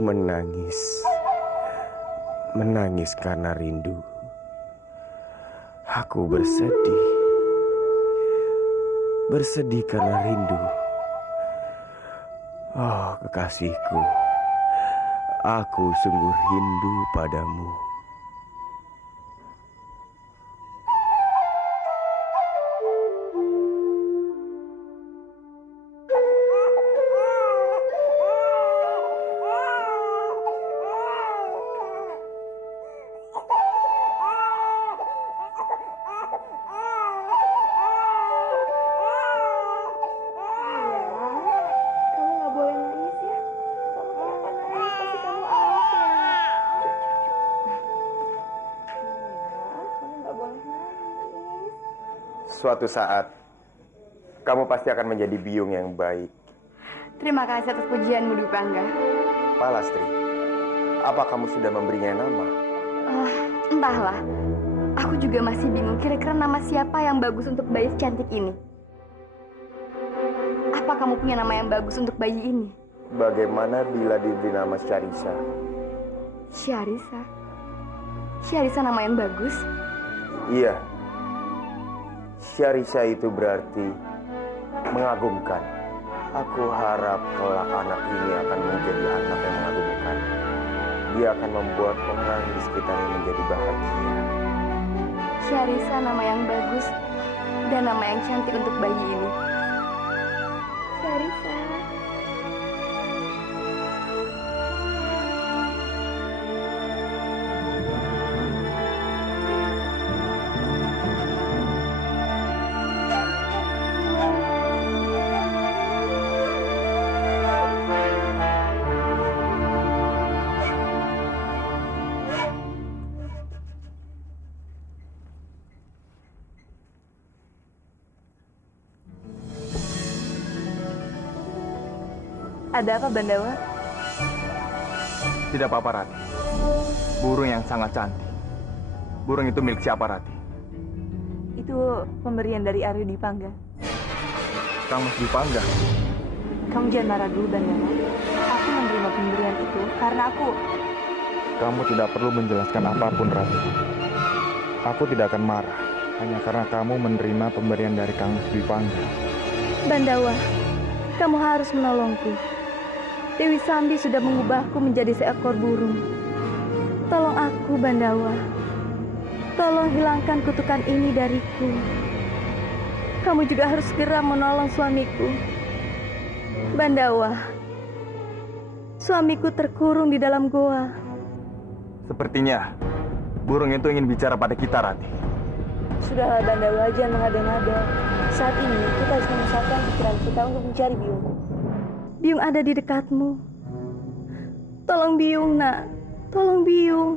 menangis. Menangis karena rindu. Aku bersedih. Bersedih karena rindu. Oh, kekasihku. Aku sungguh rindu padamu. Suatu saat, kamu pasti akan menjadi biung yang baik. Terima kasih atas pujianmu, Dwi Pangga. Palastri, apa kamu sudah memberinya nama? Entahlah. Aku juga masih bingung kira-kira nama siapa yang bagus untuk bayi cantik ini. Apa kamu punya nama yang bagus untuk bayi ini? Bagaimana bila diberi nama Syarisa? Syarisa? Syarisa nama yang bagus? Iya. Syarisa itu berarti mengagumkan. Aku harap kelak anak ini akan menjadi anak yang mengagumkan. Dia akan membuat orang di sekitarnya menjadi bahagia. Syarisa nama yang bagus dan nama yang cantik untuk bayi ini. Syarisa. Ada apa, Bandawa? Tidak apa-apa, Rati. Burung yang sangat cantik. Burung itu milik siapa, Rati? Itu pemberian dari Aryo Dipangga. Kang Mas Dipangga? Kamu jangan marah dulu, Bandawa. Aku menerima pemberian itu karena aku... Kamu tidak perlu menjelaskan apapun, Rati. Aku tidak akan marah. Hanya karena kamu menerima pemberian dari Kang Mas Dipangga. Bandawa, kamu harus menolongku. Dewi Sambi sudah mengubahku menjadi seekor burung. Tolong aku, Bandawa. Tolong hilangkan kutukan ini dariku. Kamu juga harus segera menolong suamiku. Bandawa, suamiku terkurung di dalam goa. Sepertinya burung itu ingin bicara pada kita, Rati. Sudahlah, Bandawa, jangan mengada-ngada. Saat ini kita harus memusatkan pikiran kita untuk mencari Biung. Biung ada di dekatmu. Tolong Biung, nak. Tolong Biung.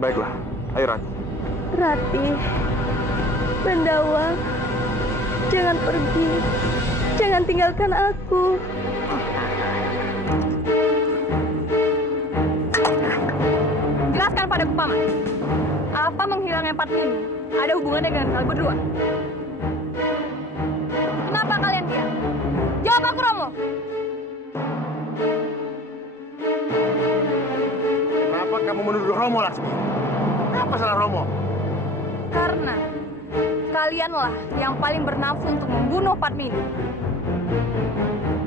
Baiklah, ayo Rati. Rati, Bandawa, jangan pergi. Jangan tinggalkan aku. Jelaskan padaku, Paman. Apa menghilangnya Pat ini ada hubungannya dengan kalian berdua? Kenapa kalian diam? Jawab aku, Romo. Kenapa kamu menuduh Romo, Laksmi? Apa salah Romo? Karena kalianlah yang paling bernafsu untuk membunuh Padmini.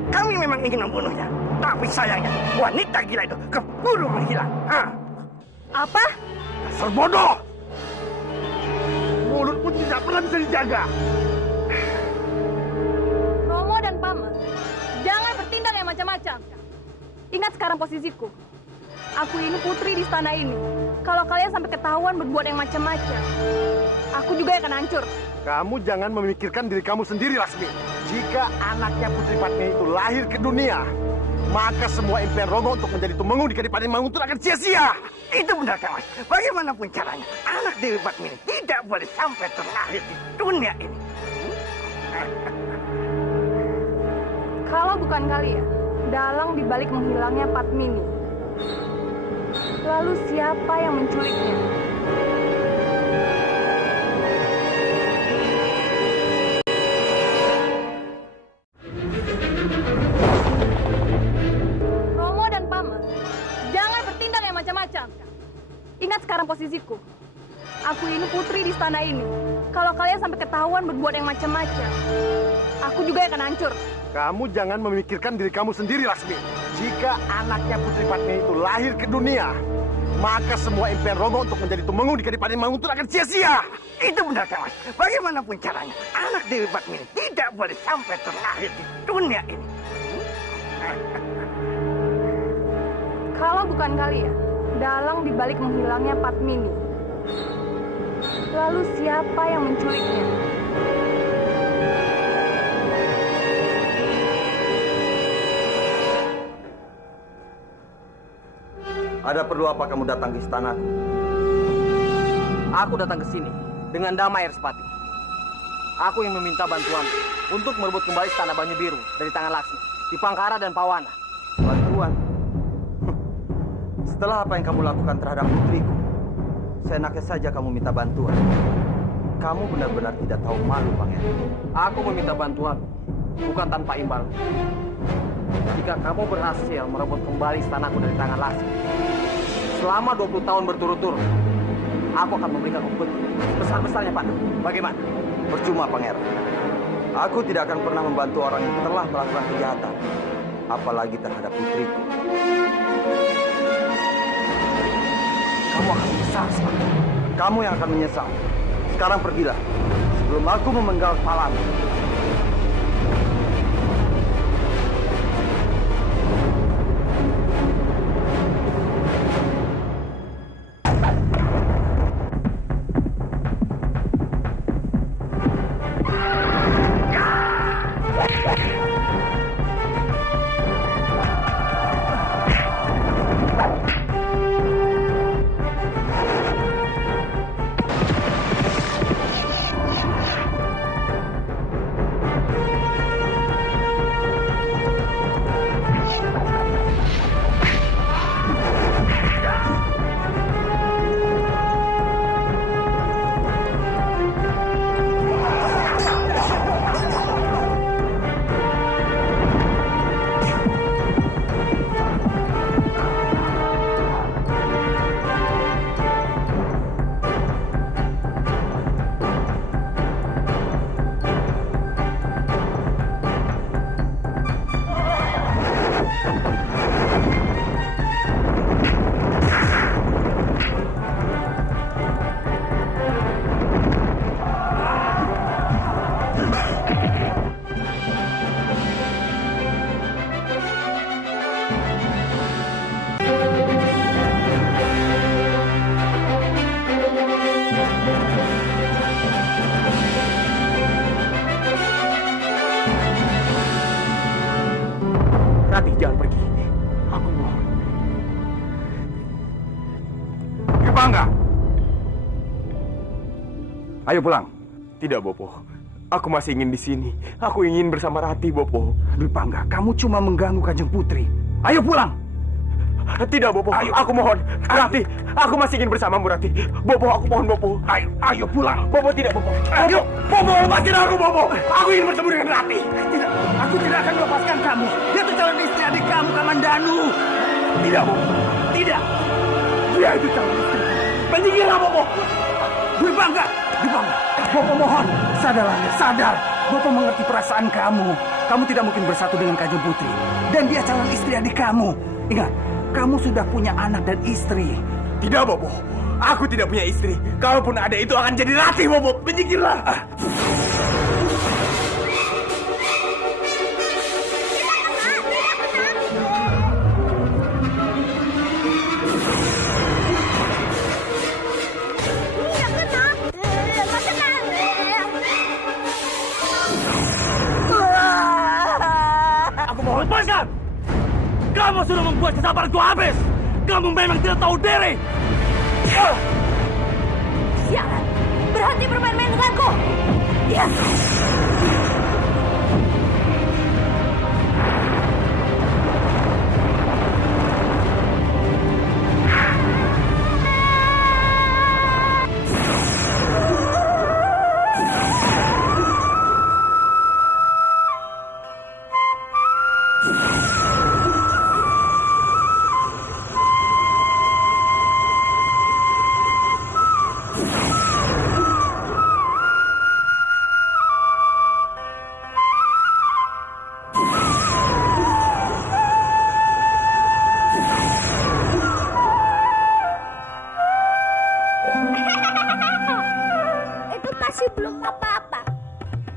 Kami memang ingin membunuhnya, tapi sayangnya wanita gila itu keburu menghilang. Apa? Dasar bodoh! Mulut pun tidak pernah bisa dijaga. Romo dan Paman, jangan bertindak yang macam-macam. Ingat sekarang posisiku. Aku ini putri di istana ini. Kalau kalian sampai ketahuan berbuat yang macam-macam, aku juga akan hancur. Kamu jangan memikirkan diri kamu sendiri, Laksmi. Jika anaknya Putri Padmini itu lahir ke dunia, maka semua impian Romo untuk menjadi tumenggung di Kadipaten Manguntul akan sia-sia. Itu benar, Kang Mas. Bagaimanapun caranya, anak Dewi Padmini tidak boleh sampai terlahir di dunia ini. Kalau bukan kalian, dalang dibalik menghilangnya Padmini. Lalu siapa yang menculiknya? Romo dan posisiku. Aku ini putri di istana ini. Kalau kalian sampai ketahuan berbuat yang macam-macam, aku juga akan hancur. Kamu jangan memikirkan diri kamu sendiri, Lasmi. Jika anaknya Putri Padmini itu lahir ke dunia, maka semua impian Romo untuk menjadi tumenggung di Kadipaten Manguntul akan sia-sia. Itu benar, Kang Mas. Bagaimanapun caranya, anak Dewi Padmini tidak boleh sampai terlahir di dunia ini. Kalau bukan kalian, dalang dibalik menghilangnya Padmini. Lalu siapa yang menculiknya? Ada perlu apa kamu datang ke istanaku? Aku datang ke sini dengan damai, Respati. Aku yang meminta bantuan untuk merebut kembali istana Banyu Biru dari tangan Laksmi, Dipangkara dan Pawana. Bantuan? Setelah apa yang kamu lakukan terhadap putriku, seenaknya saja kamu minta bantuan. Kamu benar-benar tidak tahu malu, Pangeran. Aku meminta bantuan bukan tanpa imbal. Jika kamu berhasil merebut kembali istanaku dari tangan Laksmi, selama 20 tahun berturut-turut, aku akan memberikan upeti besar-besarnya padamu. Bagaimana? Percuma, Pangeran. Aku tidak akan pernah membantu orang yang telah melakukan kejahatan, apalagi terhadap putriku. Kamu akan menyesal, Respati. Kamu yang akan menyesal. Sekarang pergilah, sebelum aku memenggal kepalamu. Rati, jangan pergi. Aku mohon. Dipangga! Ayo pulang. Tidak, Bopo. Aku masih ingin di sini. Aku ingin bersama Rati, Bopo. Dipangga, kamu cuma mengganggu Kanjeng Putri. Ayo pulang. Tidak, Bopo. Ayo. Aku mohon. Rati, aku masih ingin bersamamu, Rati. Bopo, aku mohon, Bopo. Ayo pulang. Bopo, tidak, Bopo. Ayo. Bopo, lepasin aku, Bopo. Aku ingin bertemu dengan Rati. Tidak, aku tidak akan melepaskan kamu. Dia itu calon istri adik kamu, Kamandanu. Tidak, Bopo. Tidak. Dia itu calon istri. Menyingkirlah, Bopo. Dipangga. Bopo mohon, sadarlah, sadar. Bopo mengerti perasaan kamu. Kamu tidak mungkin bersatu dengan Kanjeng Putri. Dan dia calon istri adik kamu. Ingat, kamu sudah punya anak dan istri. Tidak, Bopo. Aku tidak punya istri. Kalaupun ada, itu akan jadi Rati, Bopo. Menyingkirlah. Aku mohon lepaskan! Kamu sudah membuat kesabaranku habis! Kamu memang tidak tahu diri! Sialan! Berhenti bermain-main denganku! Ya!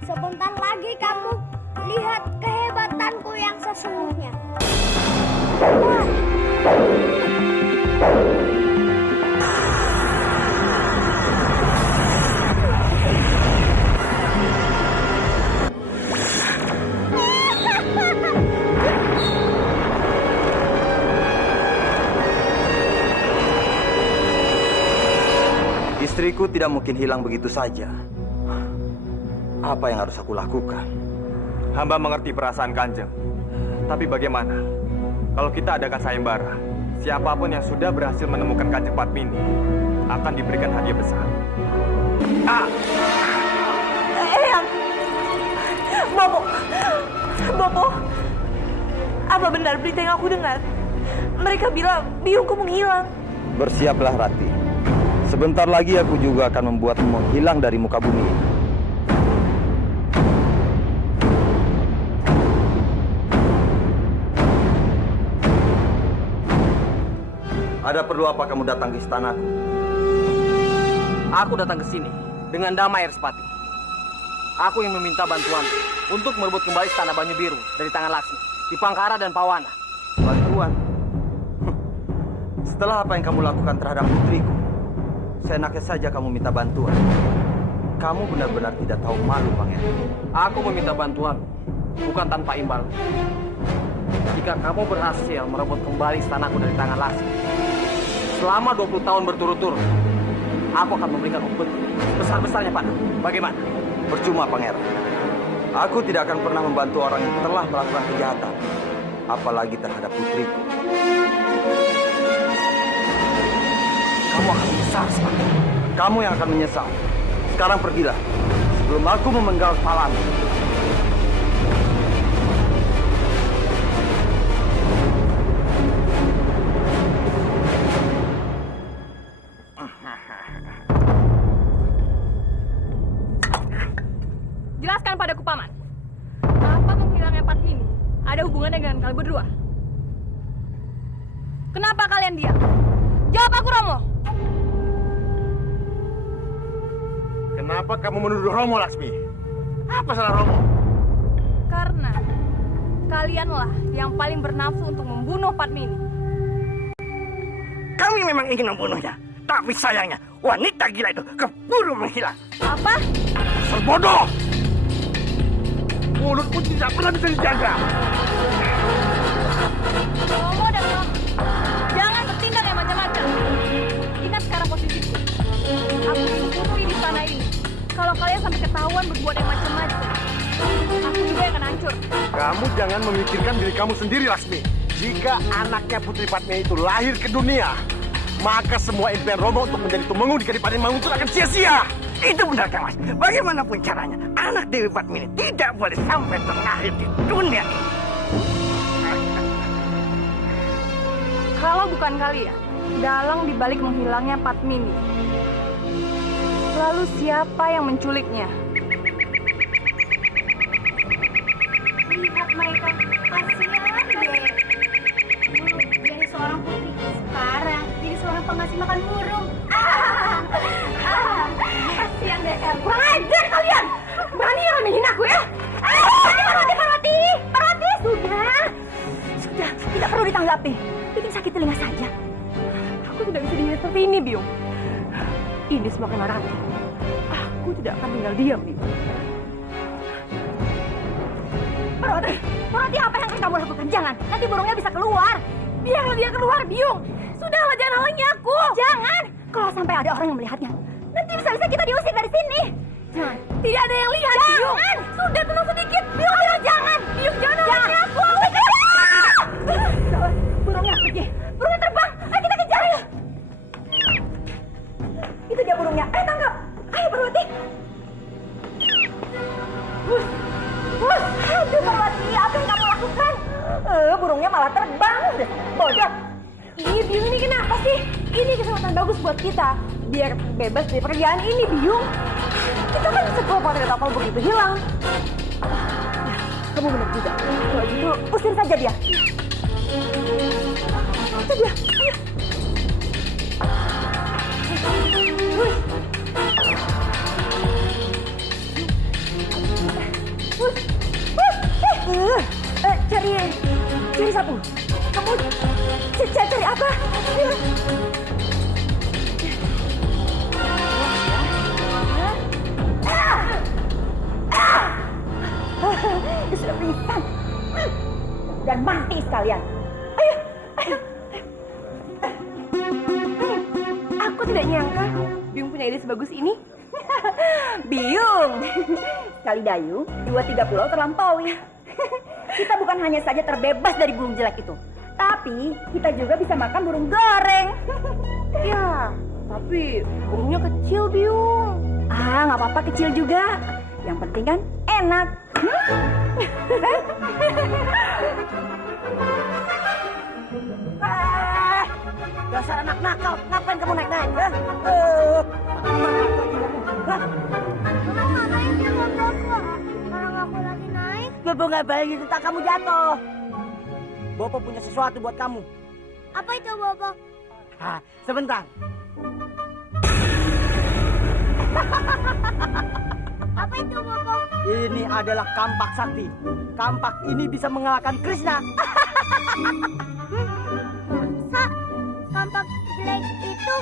Sebentar lagi kamu lihat kehebatanku yang sesungguhnya. Wah. Istriku tidak mungkin hilang begitu saja. Apa yang harus aku lakukan? Hamba mengerti perasaan Kanjeng. Tapi bagaimana kalau kita adakan sayembara? Siapapun yang sudah berhasil menemukan Kanjeng Padmini akan diberikan hadiah besar. Eyang! Bopo! Apa benar berita yang aku dengar? Mereka bilang biungku menghilang. Bersiaplah, Rati. Sebentar lagi aku juga akan membuatmu menghilang dari muka bumi ini. Ada perlu apa kamu datang ke istanaku? Aku datang ke sini dengan damai, Respati. Aku yang meminta bantuan untuk merebut kembali istana Banyu Biru dari tangan Laksmi, Dipangkara dan Pawana. Bantuan? Setelah apa yang kamu lakukan terhadap putriku, seenaknya saja kamu minta bantuan. Kamu benar-benar tidak tahu malu, Pangeran. Aku meminta bantuan, bukan tanpa imbal. Jika kamu berhasil merebut kembali istanaku dari tangan Laksmi, selama 20 tahun berturut-turut, aku akan memberikan upeti besar-besarnya padamu. Bagaimana? Percuma, Pangeran. Aku tidak akan pernah membantu orang yang telah melakukan kejahatan, apalagi terhadap putriku. Kamu akan menyesal, Respati. Kamu yang akan menyesal. Sekarang pergilah, sebelum aku memenggal kepalamu. Jelaskan padaku, Paman. Apa menghilangnya Padmini ada hubungannya dengan kalian berdua? Kenapa kalian diam? Jawab aku, Romo. Kenapa kamu menuduh Romo, Laksmi? Apa salah Romo? Karena kalianlah yang paling bernafsu untuk membunuh Padmini. Kami memang ingin membunuhnya. Tapi sayangnya, wanita gila itu keburu menghilang. Apa? Serbodoh! Mulutmu tidak pernah bisa dijaga. Romo dan Romo, jangan bertindak yang macam-macam. Ingat sekarang posisiku. Aku ini putri di istana ini. Kalau kalian sampai ketahuan berbuat yang macam-macam, aku juga yang akan hancur. Kamu jangan memikirkan diri kamu sendiri, Laksmi. Jika anaknya Putri Padmini itu lahir ke dunia, maka semua impian Romo untuk menjadi tumenggung di Kadipaten Manguntul akan sia-sia. Itu benar, Kang Mas. Bagaimanapun caranya, anak Dewi Padmini tidak boleh sampai terlahir di dunia ini. Kalau bukan kalian, dalang dibalik menghilangnya Padmini. Lalu siapa yang menculiknya? Lihat mereka, kasihan deh. Dulu jadi seorang putri, sekarang jadi seorang pengasih makan burung. Kasihan deh, El. Kurang ajar kalian! Berani yang menghina aku ya? Parwati! Sudah, tidak perlu ditanggapi. Bikin sakit telinga saja. Aku tidak bisa dihina seperti ini, Biung. Ini semua kena Rati. Aku tidak akan tinggal diam, Biung. Parwati, apa yang akan kamu lakukan? Jangan, nanti burungnya bisa keluar. Biarlah dia keluar, Biung. Sudahlah, jangan halangi aku. Jangan, kalau sampai ada orang yang melihatnya, nanti bisa-bisa kita diusir dari sini. Jangan. Tidak ada yang lihat, Biung. Sudah, tenang sedikit. Biung bilang jangan. Biung, jangan halangi aku. Burungnya pergi. Burungnya terbang. Ayo kita kejar ya. Itu dia burungnya. Ayo tangkap. Ayo Parwati. Aduh Parwati, apa yang kamu lakukan? Burungnya malah terbang. Bodoh. Ih, Biung, ini kenapa sih? Ini kesempatan bagus buat kita. Biar bebas dari pekerjaan ini, Biung. Kita kan sekopal tidak tahu kalau begitu hilang. Kamu benar juga. Kalau gitu, usir saja dia. Itu dia. Ayo. Prabu, kamu cari apa? Dia sudah pingsan dan mati sekalian. Ayo. Aku tidak nyangka Biung punya ide sebagus ini. Biung, sekali dayu, 2-3 pulau terlampaui. Kita bukan hanya saja terbebas dari burung jelek itu, tapi kita juga bisa makan burung goreng. Ya, tapi burungnya kecil, Biung. Ah, nggak apa-apa kecil juga. Yang penting kan enak. Dasar anak nakal, ngapain kamu naik-naik? Mama ngapain dia Bobo? Orang aku lagi naik. Bobo nggak bayangin tentang kamu jatuh. Bobo punya sesuatu buat kamu. Apa itu Bobo? Hah, sebentar. Apa itu Bobo? Ini adalah kampak sakti. Kampak ini bisa mengalahkan Krishna. Masa kampak jelek itu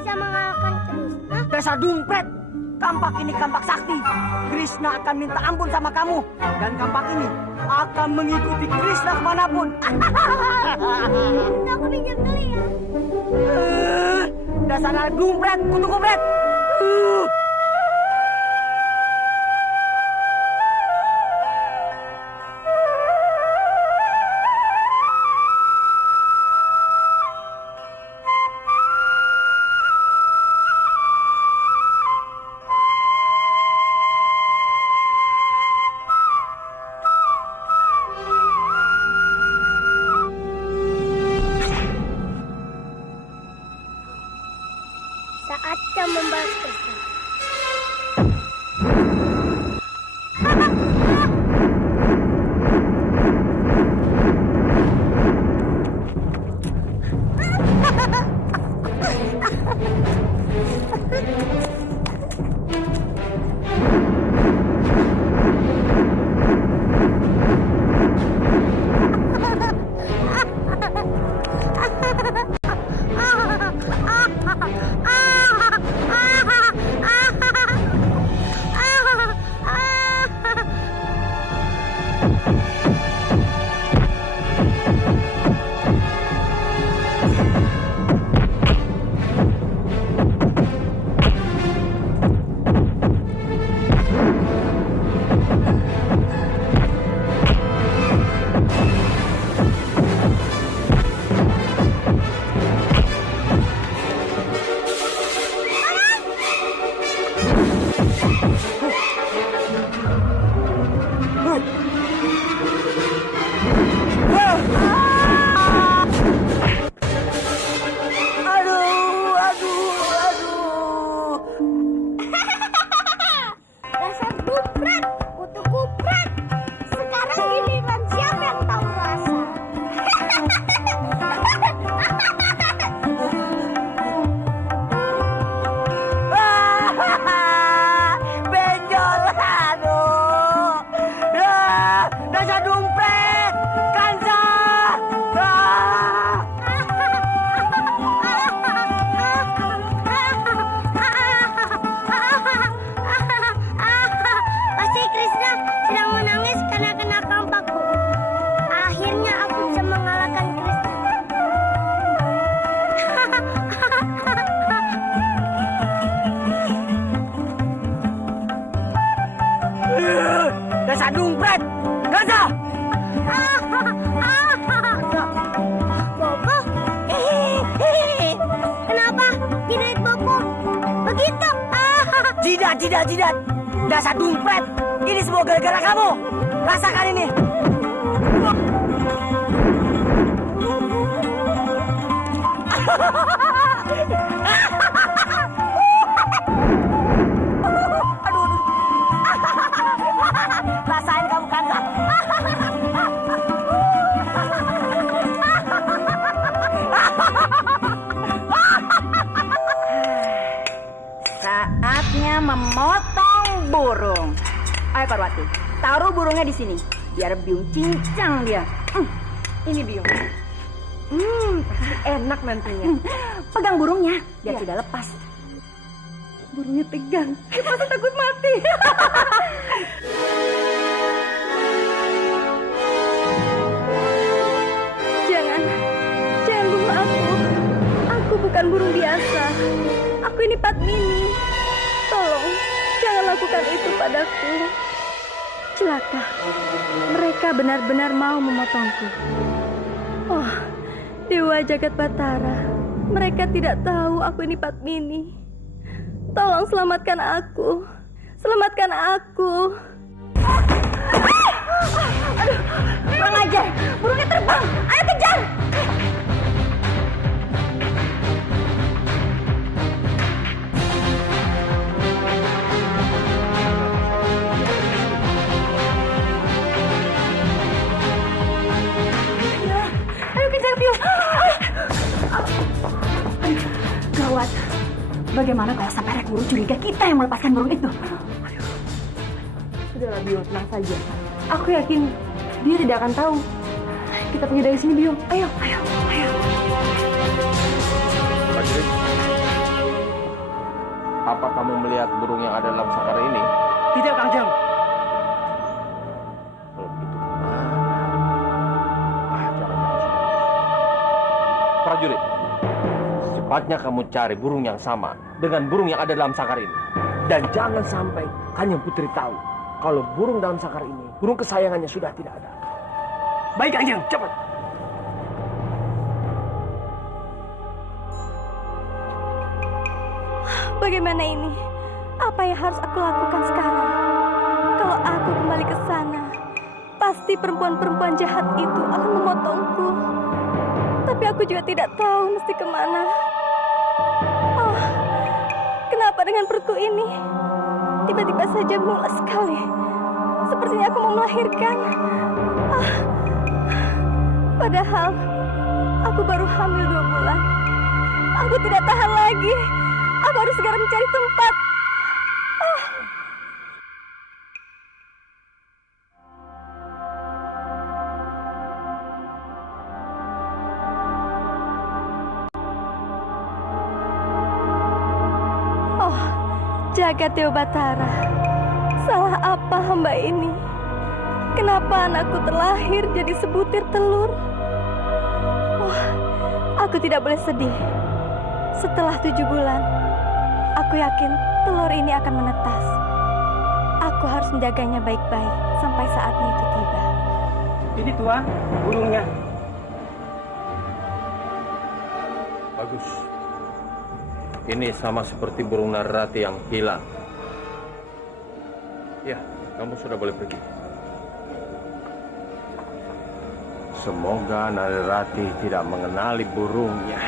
bisa mengalahkan Krishna? Dasar dumpret. Kampak ini kampak sakti. Krishna akan minta ampun sama kamu. Dan kampak ini akan mengikuti Krishna kemanapun. Aku pinjam dulu ya. Dasar anak dumpret, kutu kumpret. Saatnya membalas Krishna. Dasar dumpret! Gaza! Bobo? Kenapa jidat Bobo begitu? Jidat! Dasar dumpret! Ini semua gara-gara kamu! Rasakan ini! Rasain kamu Kanza. Saatnya memotong burung. Ayo Parwati, taruh burungnya di sini biar Biung cincang dia. Ini Biung. Pasti enak nantinya. Pegang burungnya, Dia biar tidak tidak lepas. Burungnya tegang. Dia pasti takut mati. Jangan bunuh aku. Aku bukan burung biasa. Aku ini Padmini. Tolong, jangan lakukan itu padaku. Celaka, mereka benar-benar mau memotongku. Oh, Dewa Jagat Batara, mereka tidak tahu aku ini Padmini. Tolong selamatkan aku. Selamatkan aku. Aduh, kurang ajar. Burungnya terbang. Ayo kejar. Ayo kejar, Biung. Gawat. Bagaimana kalau sampai Rek Guru curiga kita yang melepaskan burung itu? Sudahlah Biung, tenang saja. Aku yakin dia tidak akan tahu. Kita pergi dari sini, Biung. Ayo. Prajurit, apa kamu melihat burung yang ada dalam sangkar ini? Tidak, Kangjeng. Kalau begitu kemana? Jangan-jangan sudah. Prajurit, secepatnya kamu cari burung yang sama dengan burung yang ada dalam sangkar ini. Dan jangan sampai Kanjeng Putri tahu kalau burung dalam sangkar ini, burung kesayangannya sudah tidak ada. Baik, Kangjeng. Cepat. Bagaimana ini? Apa yang harus aku lakukan sekarang? Kalau aku kembali ke sana, pasti perempuan-perempuan jahat itu akan memotongku. Tapi aku juga tidak tahu mesti kemana. Oh, kenapa dengan perutku ini? Tiba-tiba saja mulas sekali. Sepertinya aku mau melahirkan. Padahal aku baru hamil 2 bulan. Aku tidak tahan lagi. Aku harus segera mencari tempat. Oh, Jagat Dewa Batara. Salah apa hamba ini? Kenapa anakku terlahir jadi sebutir telur? Oh, aku tidak boleh sedih. Setelah 7 bulan, aku yakin telur ini akan menetas. Aku harus menjaganya baik-baik sampai saatnya itu tiba. Ini Tuan, burungnya. Bagus. Ini sama seperti burung Nararati yang hilang. Ya, kamu sudah boleh pergi. Semoga Nararati tidak mengenali burungnya.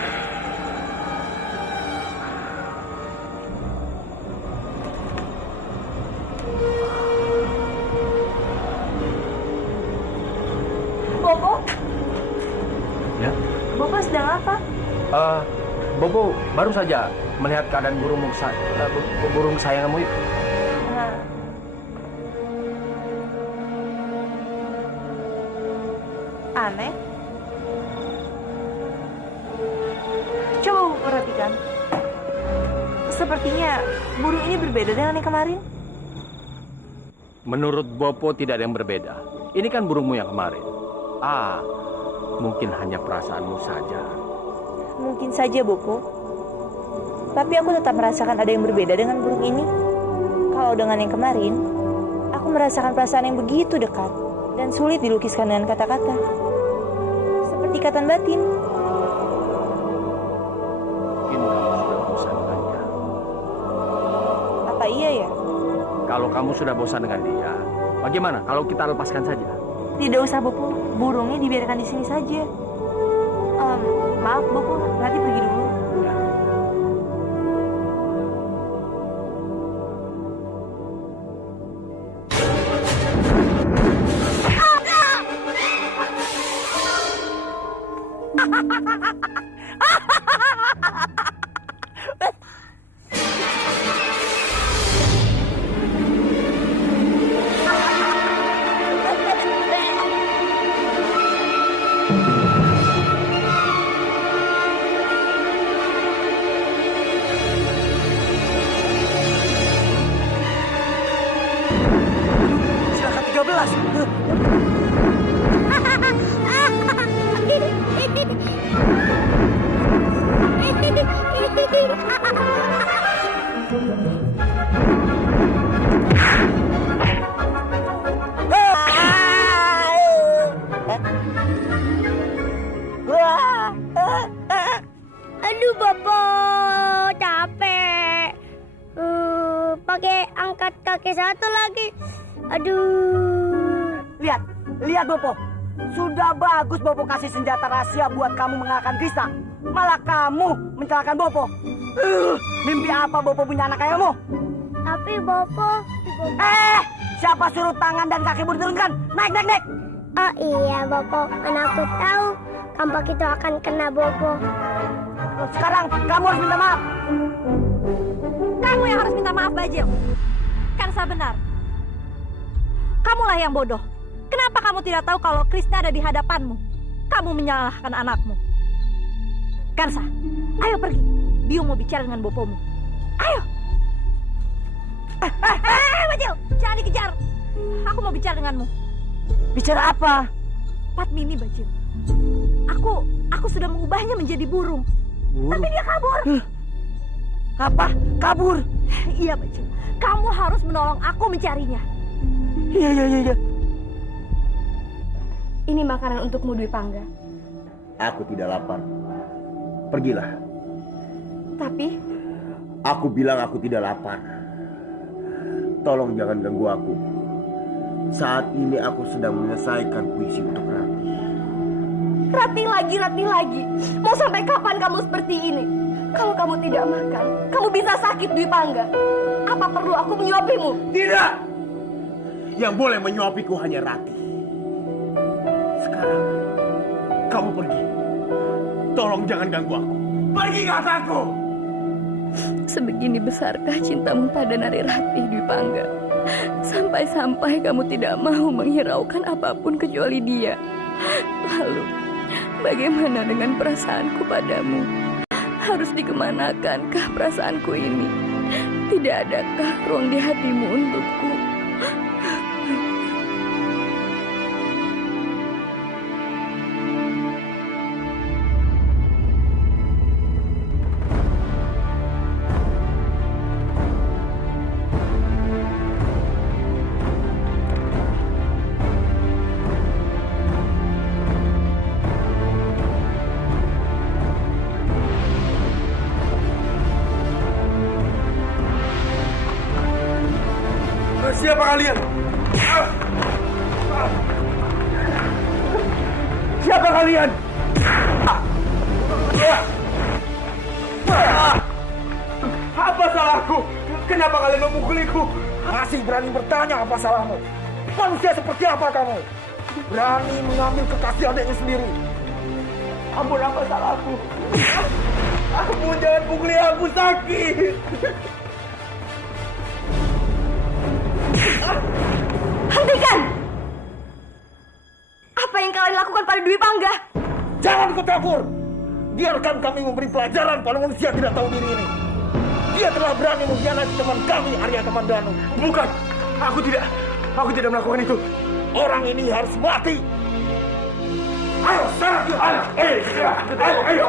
Bobo, Ya, Bobo sedang apa? Bobo baru saja melihat keadaan burung sayanganmu itu. Aneh. Coba Bobo perhatikan. Sepertinya burung ini berbeda dengan yang kemarin. Menurut Bopo tidak ada yang berbeda. Ini kan burungmu yang kemarin. Mungkin hanya perasaanmu saja. Mungkin saja, Bopo. Tapi aku tetap merasakan ada yang berbeda dengan burung ini. Kalau dengan yang kemarin, aku merasakan perasaan yang begitu dekat dan sulit dilukiskan dengan kata-kata. Seperti ikatan batin. Mungkin kamu sudah bosan dengannya. Apa iya ya? Kalau kamu sudah bosan dengan dia, bagaimana kalau kita lepaskan saja? Tidak usah, Bopo. Burungnya dibiarkan di sini saja. Maaf, Bopo. Nanti pergi dulu. Silakan 13. Aduh, Bopo, capek. Pakai angkat kaki satu lagi. Aduh. Lihat Bopo. Sudah bagus Bopo kasih senjata rahasia buat kamu mengalahkan Krishna. Malah kamu mencelakakan Bopo. Mimpi apa Bopo punya anak kayak kamu? Tapi Bopo. Siapa suruh tangan dan kaki diturunkan? Naik. Oh iya, Bopo. Karena aku tahu kampak itu akan kena Bopo. Sekarang kamu harus minta maaf. Kamu yang harus minta maaf, Bajil. Kansa benar. Kamulah yang bodoh. Kenapa kamu tidak tahu kalau Krishna ada di hadapanmu? Kamu menyalahkan anakmu. Kansa, ayo pergi. Biung mau bicara dengan bopomu. Ayo. Bajil, jangan dikejar. Aku mau bicara denganmu. Bicara apa? Padmini, Bajil. Aku sudah mengubahnya menjadi burung. Tapi dia kabur. Apa? Kabur? Iya, Bajil. Kamu harus menolong aku mencarinya. Iya. Ini makanan untukmu, Dwi Pangga. Aku tidak lapar. Pergilah. Tapi Aku bilang aku tidak lapar. Tolong jangan ganggu aku. Saat ini aku sedang menyelesaikan puisi untuk Rati. Rati lagi. Mau sampai kapan kamu seperti ini? Kalau kamu tidak makan, kamu bisa sakit, Dwi Pangga. Apa perlu aku menyuapimu? Tidak! Yang boleh menyuapiku hanya Rati. Sekarang, kamu pergi. Tolong jangan ganggu aku. Pergi, kataku! Sebegini besarkah cintamu pada Nari Rati, Dwi Pangga? Sampai-sampai kamu tidak mau menghiraukan apapun kecuali dia. Lalu, bagaimana dengan perasaanku padamu? Harus dikemanakankah perasaanku ini? Tidak adakah ruang di hatimu untukku? Siapa kalian? Siapa kalian? Apa salahku? Kenapa kalian memukuliku? Masih berani bertanya apa salahmu? Manusia seperti apa kamu? Berani mengambil kekasih adiknya sendiri. Ampun, apa salahku? Ampun, jangan pukuli aku, sakit. Hentikan! Apa yang kalian lakukan pada Dwi Pangga? Jangan ikut campur. Biarkan kami memberi pelajaran pada manusia tidak tahu diri ini. Dia telah berani mengkhianati teman kami, Arya Kamandanu. Bukan, aku tidak melakukan itu. Orang ini harus mati. Ayo, serang dia. Ayo.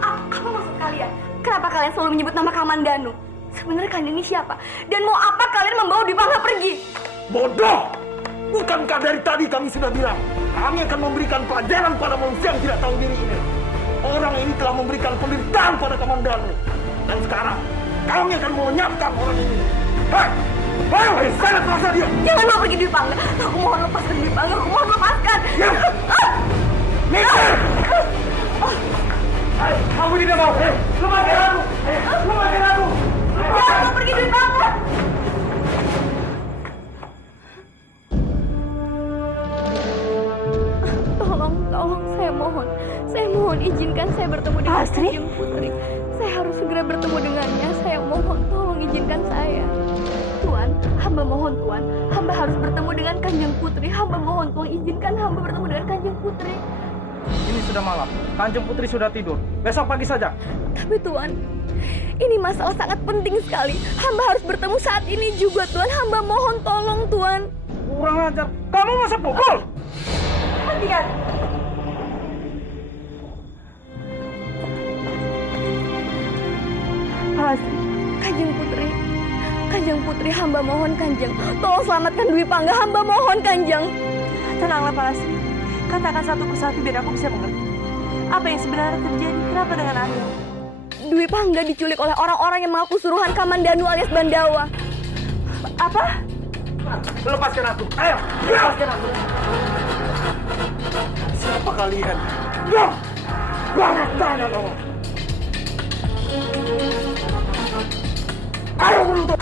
Apa maksud kalian? Kenapa kalian selalu menyebut nama Kamandanu? Sebenarnya kalian ini siapa? Dan mau apa kalian membawa Dwi Pangga pergi? Bodoh! Bukankah dari tadi kami sudah bilang, kami akan memberikan pelajaran pada manusia yang tidak tahu diri ini. Orang ini telah memberikan penderitaan pada Kamandanu. Dan sekarang, kami akan melenyapkan orang ini. Hei! Ayo, sana paksa dia! Jangan bawa pergi Dwi Pangga. Aku mohon lepaskan Dwi Pangga. Aku mohon lepaskan. Ya. Mikir! Aku tidak mau. Lepaskan aku. Lepaskan aku. Jangan bawa pergi Dwi Pangga. Tolong, saya mohon izinkan saya bertemu dengan Kanjeng Putri. Saya harus segera bertemu dengannya. Saya mohon, tolong izinkan saya. Tuan, hamba mohon Tuan, hamba harus bertemu dengan Kanjeng Putri. Hamba mohon Tuan, izinkan hamba bertemu dengan Kanjeng Putri. Ini sudah malam. Kanjeng Putri sudah tidur. Besok pagi saja. Tapi Tuan, ini masalah sangat penting sekali. Hamba harus bertemu saat ini juga Tuan. Hamba mohon tolong Tuan. Kurang ajar. Kamu masa pukul? Hentikan. Palastri, Kanjeng Putri. Kanjeng Putri, hamba mohon Kanjeng. Tolong selamatkan Dwi Pangga, hamba mohon Kanjeng. Tenanglah Palastri. Katakan satu persatu biar aku bisa mengerti. Apa yang sebenarnya terjadi? Kenapa dengan Arya? Dwi Pangga diculik oleh orang-orang yang mengaku suruhan Kamandanu alias Bandawa. Apa? Lepaskan aku. Ayo, lepaskan aku. Siapa kalian? Banyak tanya kamu. Ayo menuntut.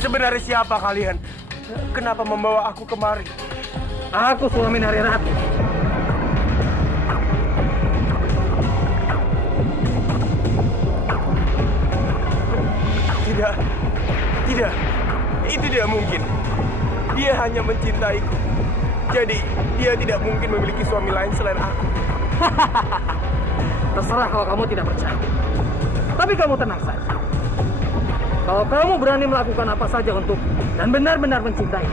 Sebenarnya siapa kalian? Kenapa membawa aku kemari? Aku suami Nari Rati. Tidak. Itu tidak mungkin. Dia hanya mencintaiku. Jadi, dia tidak mungkin memiliki suami lain selain aku. Terserah kalau kamu tidak percaya. Tapi kamu tenang saja. Kalau kamu berani melakukan apa saja untuk dan benar-benar mencintai,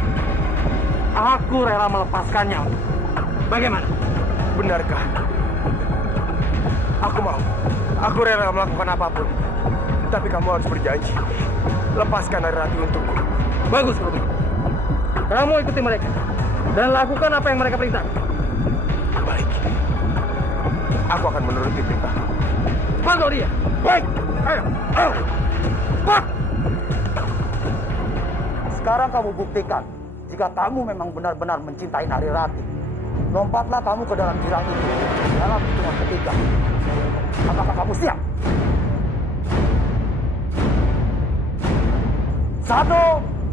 aku rela melepaskannya. Bagaimana? Benarkah? Aku mau. Aku rela melakukan apapun. Tapi kamu harus berjanji. Lepaskan Nari Rati untukku. Bagus, Ruby. Kamu ikuti mereka dan lakukan apa yang mereka perintahkan. Baik. Aku akan menuruti perintah. Bantu dia. Baik. Ayo. Pak. Sekarang kamu buktikan jika kamu memang benar-benar mencintai Nari Rati. Lompatlah kamu ke dalam jurang itu dalam hitungan ketiga. Apakah kamu siap? 1. 2.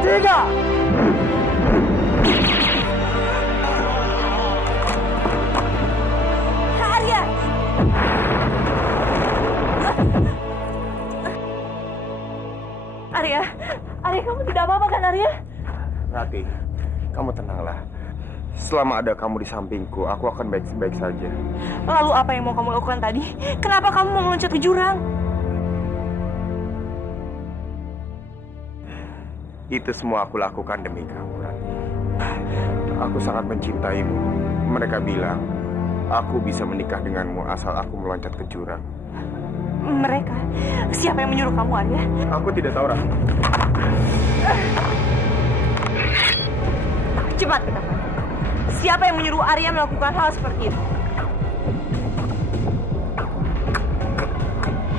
3. Arya! Arya, kamu tidak apa-apa kan Arya? Rati, kamu tenanglah. Selama ada kamu di sampingku, aku akan baik-baik saja. Lalu apa yang mau kamu lakukan tadi? Kenapa kamu mau meloncat ke jurang? Itu semua aku lakukan demi kamu, Rati. Aku sangat mencintaimu. Mereka bilang, aku bisa menikah denganmu asal aku meloncat ke jurang. Mereka? Siapa yang menyuruh kamu, Arya? Aku tidak tahu, Rati. Cepat katakan. Siapa yang menyuruh Arya melakukan hal seperti itu?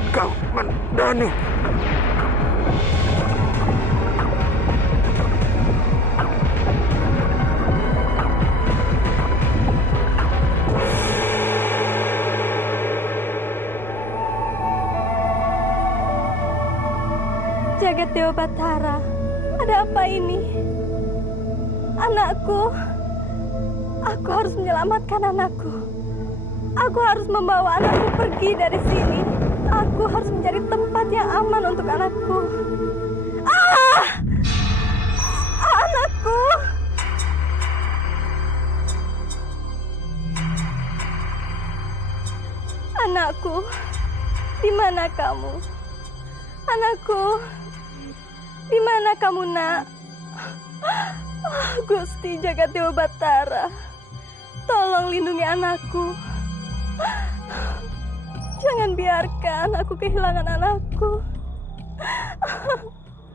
Kamandanu. Jagat Dewa Batara, ada apa ini? Anakku, aku harus menyelamatkan anakku. Aku harus membawa anakku pergi dari sini. Aku harus mencari tempat yang aman untuk anakku. Anakku! Anakku, di mana kamu? Anakku, di mana kamu, Nak? Gusti Jagat Dewa Batara, tolong lindungi anakku. Jangan biarkan aku kehilangan anakku.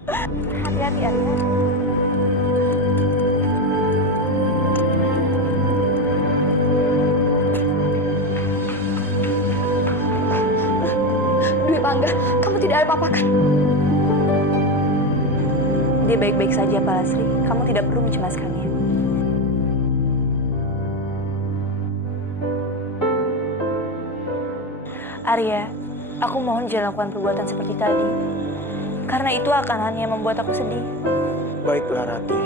Hati-hati, Arya. Dwi Pangga, kamu tidak ada apa-apa kan? Dia baik-baik saja, Pak Lasri. Kamu tidak perlu mencemaskannya. Arya, aku mohon jangan lakukan perbuatan seperti tadi. Karena itu akan hanya membuat aku sedih. Baiklah, Rati.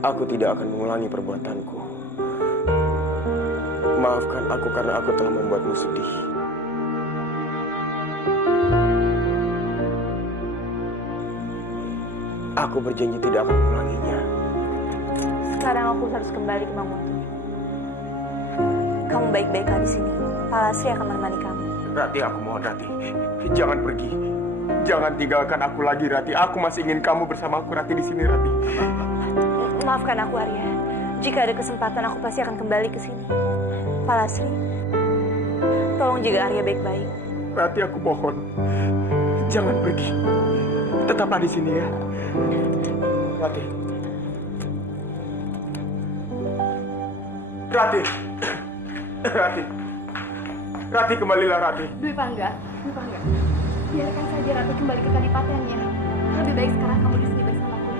Aku tidak akan mengulangi perbuatanku. Maafkan aku karena aku telah membuatmu sedih. Aku berjanji tidak akan mengulanginya. Sekarang aku harus kembali ke Manguntuh. Kamu baik-baiklah di sini. Pak Lasri akan menemani kamu. Rati, aku mohon Rati. Jangan pergi. Jangan tinggalkan aku lagi, Rati. Aku masih ingin kamu bersama aku, Rati, di sini, Rati. Maafkan aku, Arya. Jika ada kesempatan, aku pasti akan kembali ke sini. Pak Lasri, tolong jaga Arya baik-baik. Rati, aku mohon. Jangan pergi. Tetaplah di sini ya. Rati. Rati. Rati. Rati, kembalilah, Rati. Dwi Pangga. Biarkan saja Ratu kembali ke kadipatennya. Lebih baik sekarang kamu di sini bersamaku.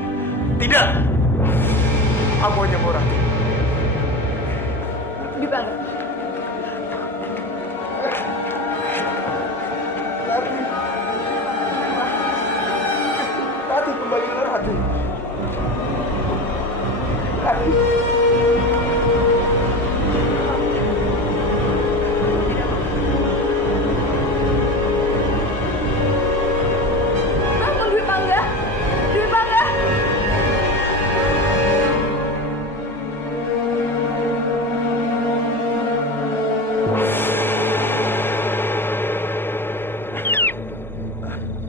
Tidak. Aku hanya mau Rati. Dwi Pangga. Rati, kembalilah, Rati. Rati. Bangun, Dwi Pangga. Dwi Pangga.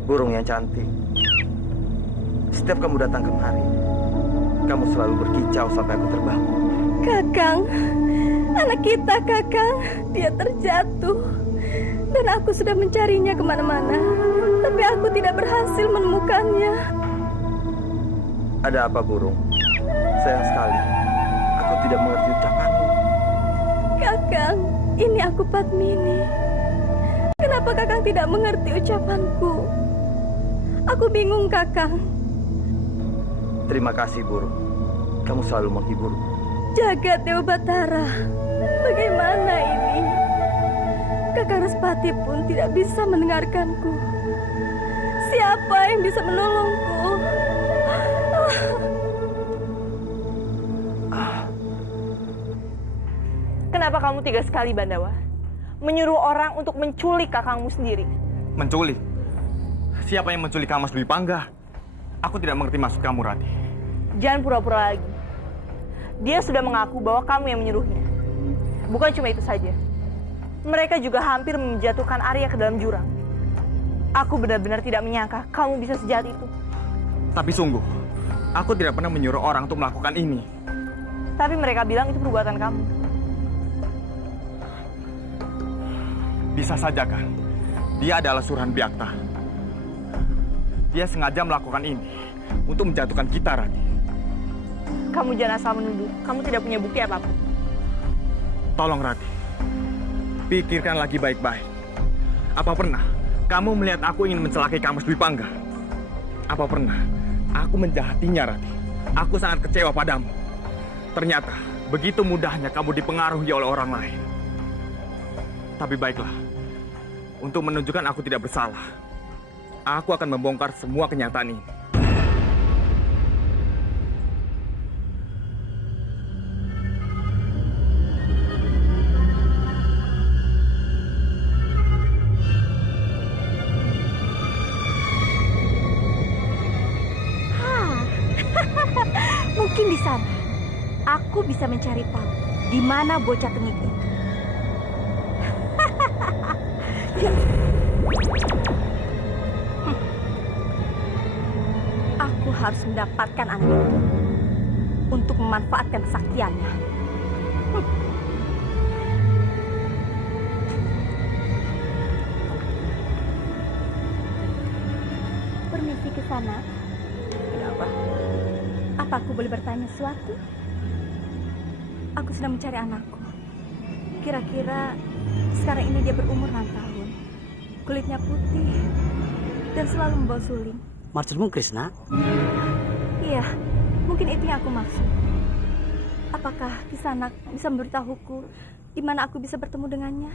Burung yang cantik. Setiap kamu datang kemari, kamu selalu berkicau sampai aku terbangun. Kakang, anak kita Kakang, dia terjatuh. Dan aku sudah mencarinya kemana-mana. Tapi aku tidak berhasil menemukannya. Ada apa, burung? Sayang sekali, aku tidak mengerti ucapanmu. Kakang, ini aku Padmini. Kenapa Kakang tidak mengerti ucapanku? Aku bingung, Kakang. Terima kasih, burung. Kamu selalu menghiburku. Jagat Dewa Batara, bagaimana ini? Kakang Respati pun tidak bisa mendengarkanku. Siapa yang bisa menolongku? Kenapa kamu tega sekali, Bandawa? Menyuruh orang untuk menculik kakangmu sendiri. Menculik? Siapa yang menculik Mas Dwi Pangga? Aku tidak mengerti maksud kamu, Rati. Jangan pura-pura lagi. Dia sudah mengaku bahwa kamu yang menyuruhnya. Bukan cuma itu saja. Mereka juga hampir menjatuhkan Arya ke dalam jurang. Aku benar-benar tidak menyangka kamu bisa sejahat itu. Tapi sungguh, aku tidak pernah menyuruh orang untuk melakukan ini. Tapi mereka bilang itu perbuatan kamu. Bisa saja kan? Dia adalah Surhan Byakta. Dia sengaja melakukan ini untuk menjatuhkan kita, Rati. Kamu jangan asal menuduh. Kamu tidak punya bukti apapun. Tolong, Rati. Pikirkan lagi baik-baik. Apa pernah kamu melihat aku ingin mencelakai Mas Dwi Pangga? Apa pernah aku menjahatinya, Rati? Aku sangat kecewa padamu. Ternyata begitu mudahnya kamu dipengaruhi oleh orang lain. Tapi baiklah, untuk menunjukkan aku tidak bersalah, aku akan membongkar semua kenyataan ini. Mungkin di sana aku bisa mencari tahu di mana bocah tengik itu. Aku harus mendapatkan anak itu untuk memanfaatkan kesaktiannya. Sana, Ada apa? apa aku boleh bertanya sesuatu? Aku sedang mencari anakku. Kira-kira sekarang ini dia berumur 6 tahun. Kulitnya putih dan selalu membawa suling. Maksudmu Krishna? Iya, mungkin itu yang aku maksud. Apakah Kisanak bisa memberitahuku di mana aku bisa bertemu dengannya?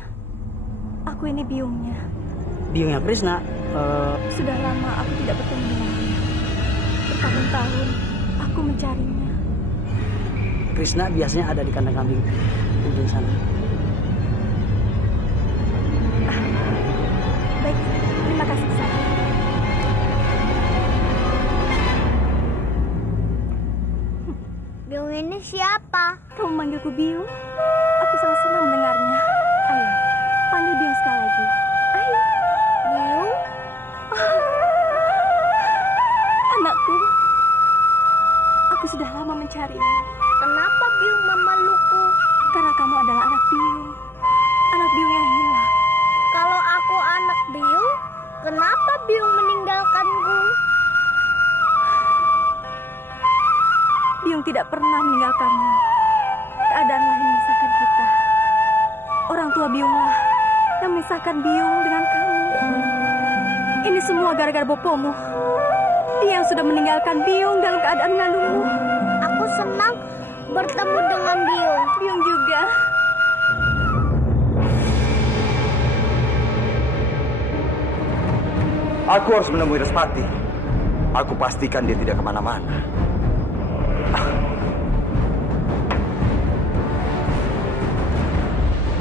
Aku ini biungnya. Biungnya Krishna? Sudah lama aku tidak bertemu dengannya. Bertahun-tahun aku mencarinya. Krishna biasanya ada di kandang kambing ujung sana. Baik, terima kasih Kisanak. Biung ini siapa? Kamu manggilku Biung? Aku sangat senang mendengarnya. Ayo, panggil Biung sekali lagi. Ayo. Biung? Anakku, aku sudah lama mencarimu. Kenapa Biung memelukku? Karena kamu adalah anak Biung. Anak Biung yang hilang. Kalau aku anak Biung, kenapa Biung meninggalkanku? Biung tidak pernah meninggalkanmu. Keadaanlah yang memisahkan kita. Orang tua Biunglah yang memisahkan Biung dengan kamu. Ini semua gara-gara bopomu. Dia yang sudah meninggalkan Biung dalam keadaan mengandungmu. Aku senang bertemu dengan Biung. Biung juga. Aku harus menemui Respati. Aku pastikan dia tidak kemana-mana.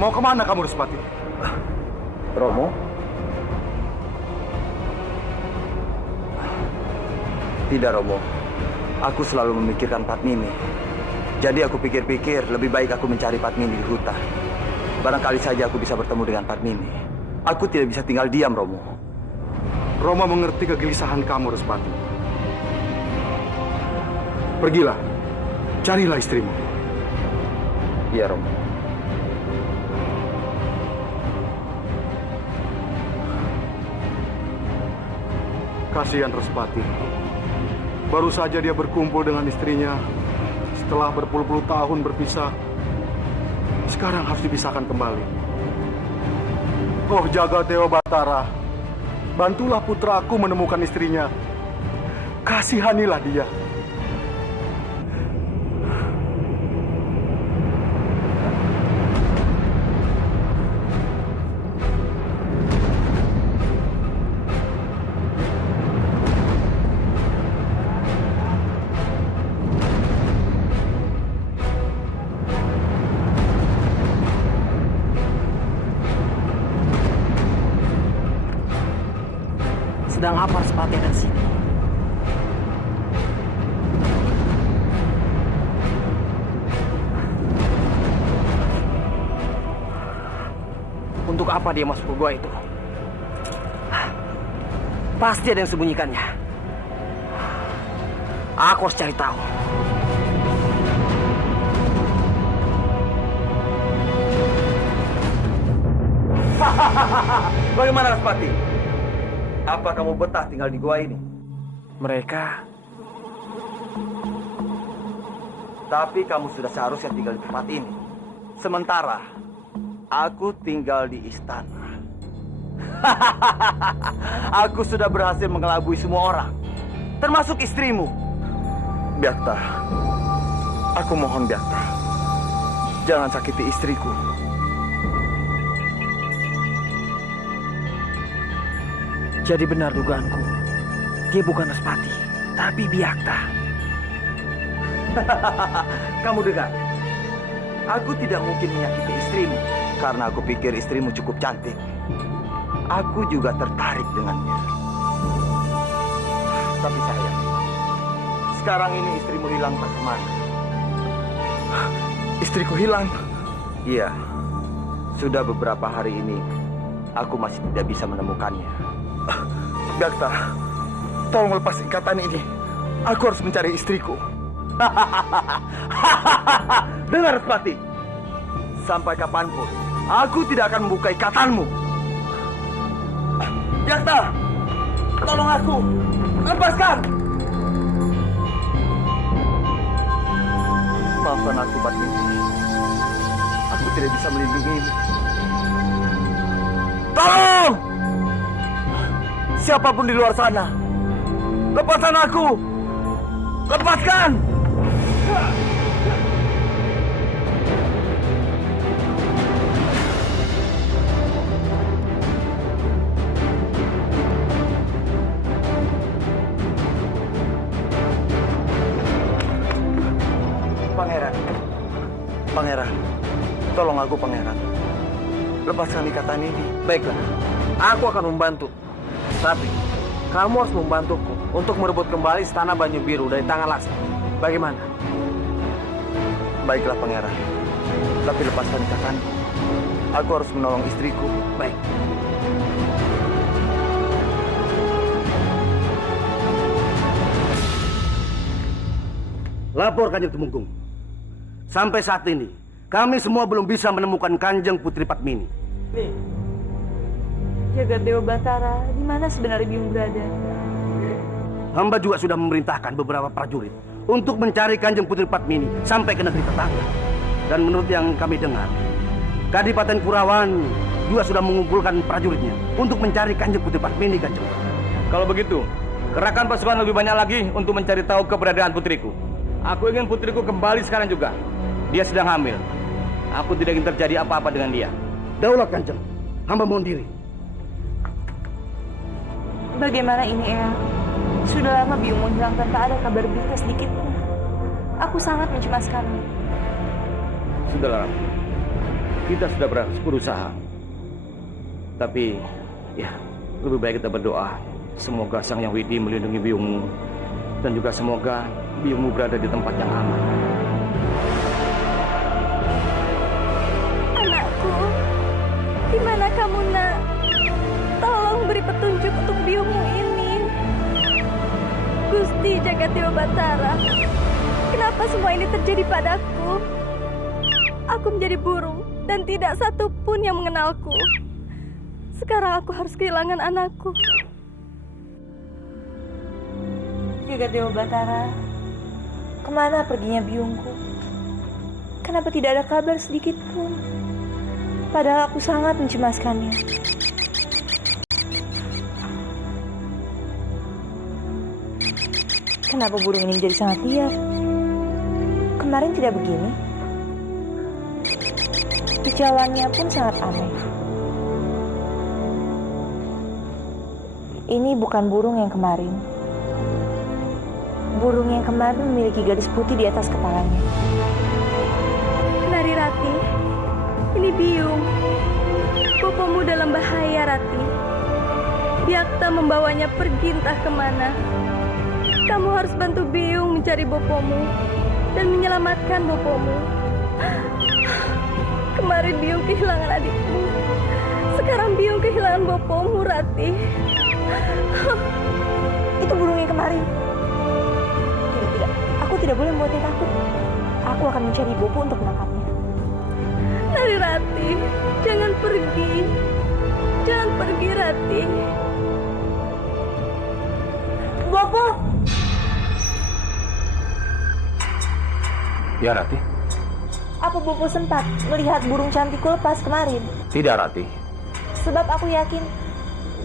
Mau kemana kamu, Respati? Romo? Tidak, Romo. Aku selalu memikirkan Padmini. Jadi aku pikir-pikir lebih baik aku mencari Padmini di hutan. Barangkali saja aku bisa bertemu dengan Padmini. Aku tidak bisa tinggal diam, Romo. Roma mengerti kegelisahan kamu, Respati. Pergilah, carilah istrimu. Iya, Romo. Kasihan Respati. Baru saja dia berkumpul dengan istrinya setelah berpuluh-puluh tahun berpisah. Sekarang harus dipisahkan kembali. Oh, jaga Dewa Batara. Bantulah putraku menemukan istrinya. Kasihanilah dia. Sedang apa Respati ada di sini? Untuk apa dia masuk ke gua itu? Pasti ada yang sembunyikannya. Aku harus cari tahu. Bagaimana, Respati? Apa kamu betah tinggal di gua ini? Mereka Tapi kamu sudah seharusnya tinggal di tempat ini. Sementara aku tinggal di istana. Aku sudah berhasil mengelabui semua orang, termasuk istrimu. Byakta, aku mohon Byakta, jangan sakiti istriku. jadi benar dugaanku. Dia bukan Respati, tapi Byakta. Kamu dengar? Aku tidak mungkin menyakiti istrimu karena aku pikir istrimu cukup cantik. Aku juga tertarik dengannya. Tapi sayang, sekarang ini istrimu hilang tak kemana. Istriku hilang? Iya, sudah beberapa hari ini aku masih tidak bisa menemukannya. Byakta, tolong lepas ikatan ini. Aku harus mencari istriku. Dengar, Respati. Sampai kapanpun, aku tidak akan membuka ikatanmu. Byakta, tolong aku. Lepaskan! Maafkan aku, Patmini. Aku tidak bisa melindungimu. Tolong! Siapapun di luar sana, lepaskan aku! Lepaskan! Pangeran, tolong aku, Pangeran. Lepaskan ikatan ini. Baiklah, aku akan membantu. Tapi, kamu harus membantuku untuk merebut kembali Istana Banyu Biru dari tangan Lasmi. Bagaimana? Baiklah, Pangeran. Tapi lepaskan ikatanku. Aku harus menolong istriku. Baik. Lapor Kanjeng Tumenggung. Sampai saat ini, kami semua belum bisa menemukan Kanjeng Putri Padmini. Jagat Dewa Batara, di mana sebenarnya Biung berada? Hamba juga sudah memerintahkan beberapa prajurit untuk mencari Kanjeng Putri Padmini sampai ke negeri tetangga. Dan menurut yang kami dengar, Kadipaten Kurawan juga sudah mengumpulkan prajuritnya untuk mencari Kanjeng Putri Padmini, Kanjeng. Kalau begitu, kerahkan pasukan lebih banyak lagi untuk mencari tahu keberadaan putriku. Aku ingin putriku kembali sekarang juga. Dia sedang hamil. Aku tidak ingin terjadi apa-apa dengan dia. Daulat, Kanjeng. Hamba mohon diri. Bagaimana ini, Eyang? Sudah lama Biung menghilang tanpa ada kabar berita sedikit pun. Aku sangat mencemaskannya. Sudahlah, kita sudah berusaha. Tapi, ya, lebih baik kita berdoa. Semoga Sang Yang Widi melindungi Biungmu. Dan juga semoga Biungmu berada di tempat yang aman. Anakku, di mana kamu, Nak? Tolong beri petunjuk untuk Biungmu ini. Gusti Jagat Dewa Batara, kenapa semua ini terjadi padaku? Aku menjadi burung dan tidak satu pun yang mengenalku. Sekarang aku harus kehilangan anakku. Jagat Dewa Batara, kemana perginya biungku? Kenapa tidak ada kabar sedikit pun? Padahal aku sangat mencemaskannya. Kenapa burung ini menjadi sangat liar? Kemarin tidak begini. Kicauannya pun sangat aneh. Ini bukan burung yang kemarin. Burung yang kemarin memiliki garis putih di atas kepalanya. Nari Rati, ini Biung. Bopomu dalam bahaya, Rati. Biakta membawanya pergi entah kemana. Kamu harus bantu Biung mencari Bopomu dan menyelamatkan Bopomu. Kemarin Biung kehilangan adikmu. Sekarang Biung kehilangan Bopomu, Rati. Itu burung yang kemarin. Tidak. Aku tidak boleh membuatnya takut. Aku akan mencari Bopo untuk menangkapnya. Nari Rati, jangan pergi. Jangan pergi, Rati. Bopo! Ya, Rati. Apa Bopo sempat melihat burung cantikku lepas kemarin? Tidak, Rati. Sebab aku yakin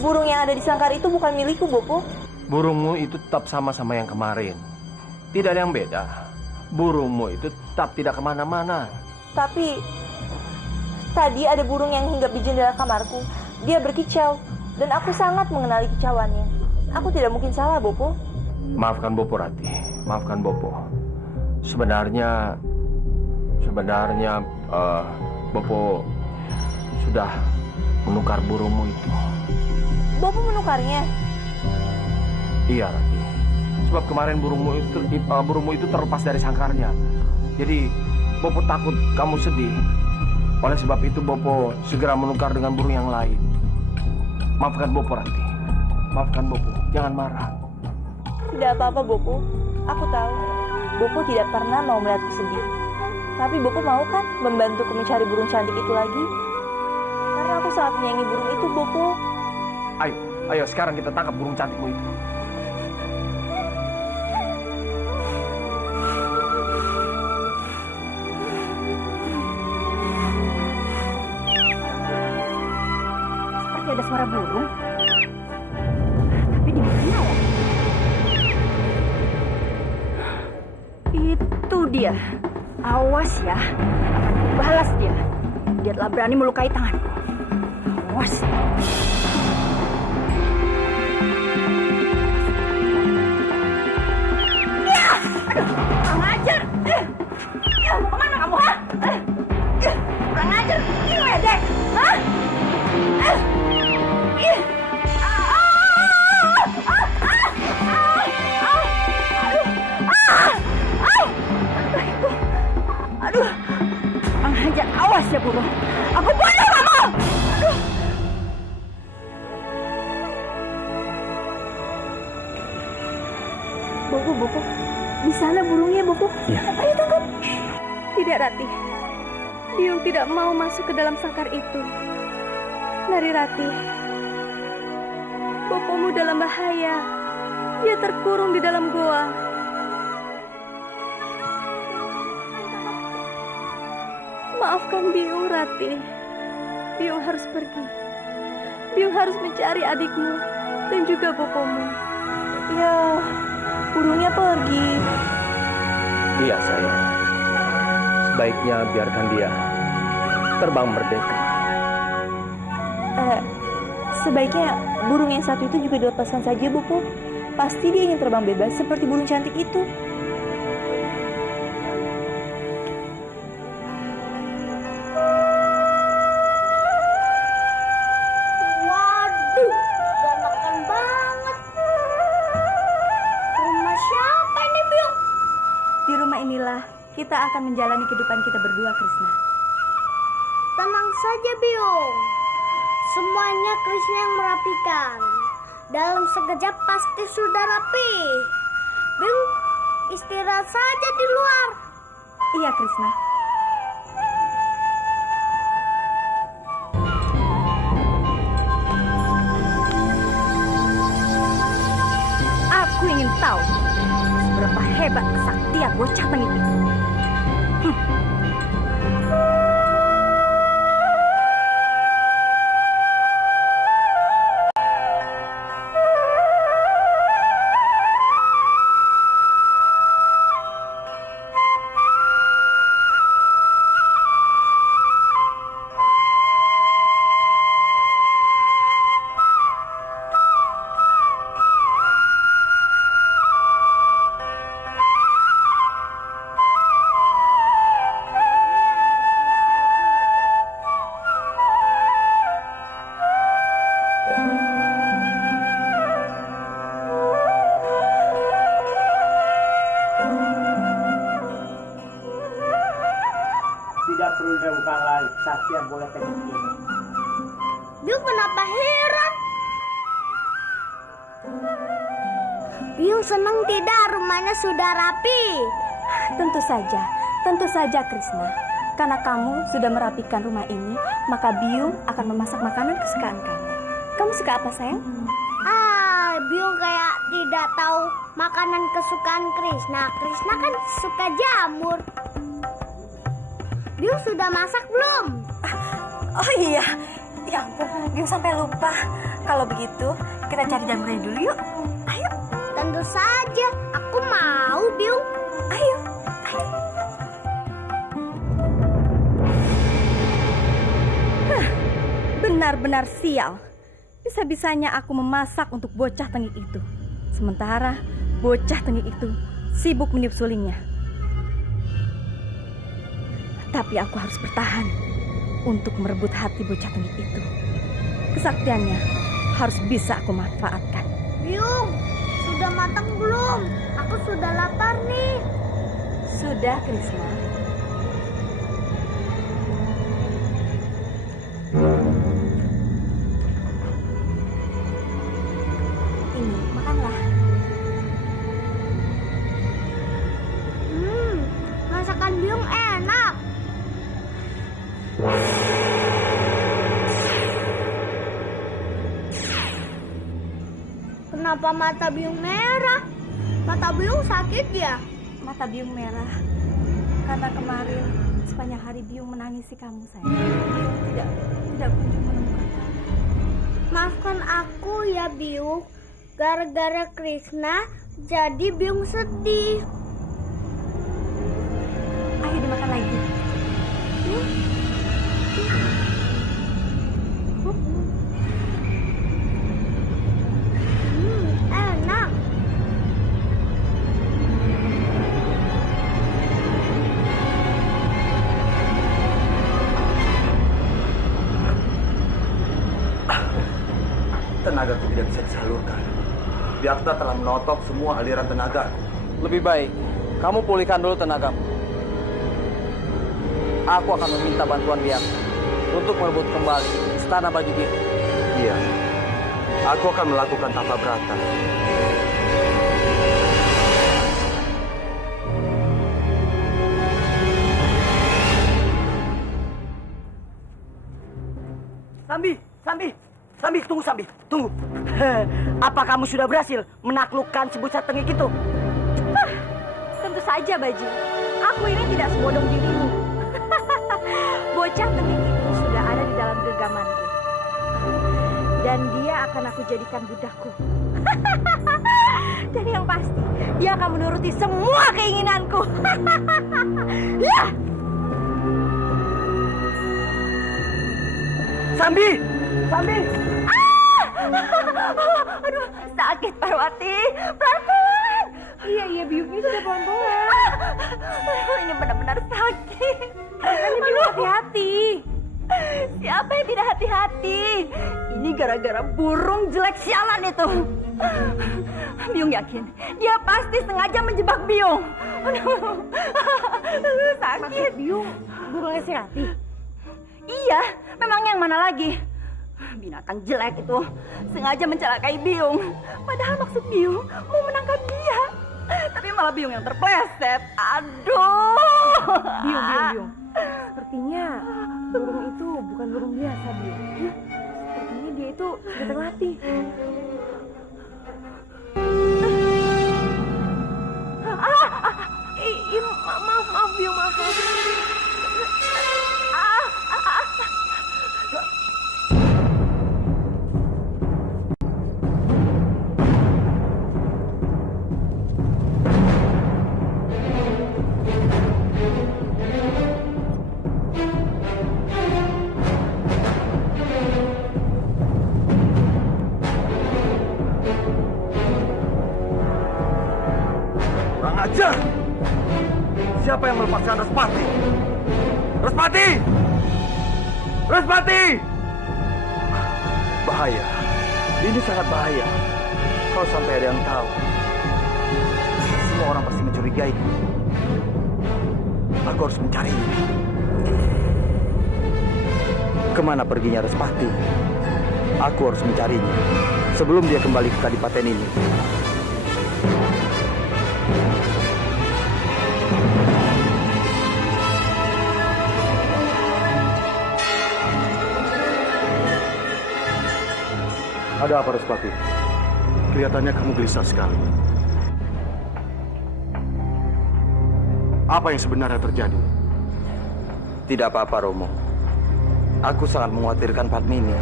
burung yang ada di sangkar itu bukan milikku, Bopo. Burungmu itu tetap sama-sama yang kemarin. Tidak ada yang beda. Burungmu itu tetap tidak kemana-mana. Tapi tadi ada burung yang hinggap di jendela kamarku. Dia berkicau dan aku sangat mengenali kicauannya. Aku tidak mungkin salah, Bopo. Maafkan Bopo, Rati. Maafkan Bopo. Sebenarnya Bopo sudah menukar burungmu itu. Bopo menukarnya? Iya, Rati. Sebab kemarin burungmu itu terlepas dari sangkarnya. Jadi Bopo takut kamu sedih. Oleh sebab itu Bopo segera menukar dengan burung yang lain. Maafkan Bopo, Rati. Maafkan Bopo. Jangan marah. Tidak apa-apa, Bopo. Aku tahu Bopo tidak pernah mau melihatku sedih. Tapi Bopo mau kan membantuku mencari burung cantik itu lagi? Karena aku sangat menyayangi burung itu, Bopo. Ayo sekarang kita tangkap burung cantikmu itu. suara burung. Tapi di mana ya? Itu dia. Awas ya, akan kubalas dia. Dia telah berani melukai tanganku. Awas. Ya, aduh, kurang ajar. Ya, mau kemana kamu, ha? Kurang ajar, ini ledek, ha? Aduh, Bang Hajar, awas ya burung. Aku bunuh kamu. Aduh. Bopo, di sana burungnya, Bopo. Iya. Ayo tangkap. Tidak, Ratih. Biung tidak mau masuk ke dalam sangkar itu. Nari Ratih, Bopomu dalam bahaya. Dia terkurung di dalam goa. Maafkan Biung, Ratih. Biung harus pergi. Biung harus mencari adikmu dan juga bopomu. Ya, burungnya pergi. Iya, sayang. Sebaiknya biarkan dia terbang merdeka. Sebaiknya burung yang satu itu juga dilepaskan saja, Bopo. Pasti dia ingin terbang bebas seperti burung cantik itu. Waduh, ganakan banget. Rumah siapa ini, Biung? Di rumah inilah kita akan menjalani kehidupan kita berdua, Krishna. Tenang saja, Biung. Semuanya Krishna yang merapikan. Dalam sekejap pasti sudah rapi. Biung, istirahat saja di luar. Iya, Krishna. Aku ingin tahu seberapa hebat kesaktian bocah tengik itu. Tidak perlu diragukan lagi kesaktian bola teknik ini. Biung kenapa heran? Biung senang tidak rumahnya sudah rapi? Tentu saja Krishna. Karena kamu sudah merapikan rumah ini, maka Biung akan memasak makanan kesukaan kamu. Kamu suka apa, sayang? Biung kayak tidak tahu makanan kesukaan Krishna. Krishna kan suka jamur. Biung sudah masak belum? Oh iya, ya ampun, Biung sampai lupa. Kalau begitu, kita cari jamurnya dulu yuk. Ayo. Tentu saja, aku mau, Biung. Ayo. Benar-benar sial. Bisa-bisanya aku memasak untuk bocah tengik itu. Sementara bocah tengik itu sibuk meniup sulingnya. Tapi aku harus bertahan untuk merebut hati bocah tengik itu. Kesaktiannya harus bisa aku manfaatkan. Biung, sudah matang belum? Aku sudah lapar nih. Sudah, Krishna. Ini, makanlah. Masakan Biung enak. Kenapa mata Biung merah? Mata Biung sakit ya? Mata Biung merah karena kemarin sepanjang hari Biung menangisi kamu, sayang. Biung tidak kunjung menemukan kamu. Maafkan aku ya Biung. Gara-gara Krishna jadi Biung sedih. Ayo dimakan lagi. Enak. Tenagaku tidak bisa disalurkan. Biakta telah menotok semua aliran tenagaku. Lebih baik kamu pulihkan dulu tenagamu. Aku akan meminta bantuan Biakta untuk merebut kembali istana baju biru. Iya, aku akan melakukan tapa berata. Sambi, tunggu Sambi, tunggu. Apa kamu sudah berhasil menaklukkan si bocah tengik itu? Tentu saja, Baju. Aku ini tidak sebodoh dirimu. Bocah tengik itu sudah ada di dalam genggamanku. Dan dia akan aku jadikan budakku. Dan yang pasti, dia akan menuruti semua keinginanku. Ya! Sambi! Aduh, sakit Parwati. Pelan-pelan. Iya, Biungnya sudah pelan-pelan. Ini benar-benar sakit. Makanya Biung hati-hati. Siapa yang tidak hati-hati? Ini gara-gara burung jelek sialan itu. Biung yakin dia pasti sengaja menjebak Biung. Aduh, sakit. Biung burungnya si Rati? Iya, memangnya yang mana lagi? Binatang jelek itu sengaja mencelakai Biung. Padahal maksud Biung mau menangkap dia. Tapi malah Biung yang terpleset. Aduh. Biung. Sepertinya burung itu bukan burung biasa, Biung. Sepertinya dia itu sudah terlatih. Maaf, Biung, maaf. Kurang ajar! Siapa yang melepaskan Respati? Respati! Bahaya. Ini sangat bahaya. Kalau sampai ada yang tahu, semua orang pasti mencurigaiku. Aku harus mencarinya. Kemana perginya Respati? Aku harus mencarinya sebelum dia kembali ke kadipaten ini. Ada apa, Respati? Kelihatannya kamu gelisah sekali. Apa yang sebenarnya terjadi? Tidak apa-apa, Romo. Aku sangat mengkhawatirkan Padmini.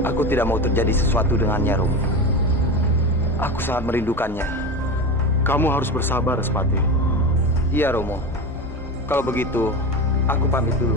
Aku tidak mau terjadi sesuatu dengannya, Romo. Aku sangat merindukannya. Kamu harus bersabar, Respati. Iya, Romo. Kalau begitu, aku pamit dulu.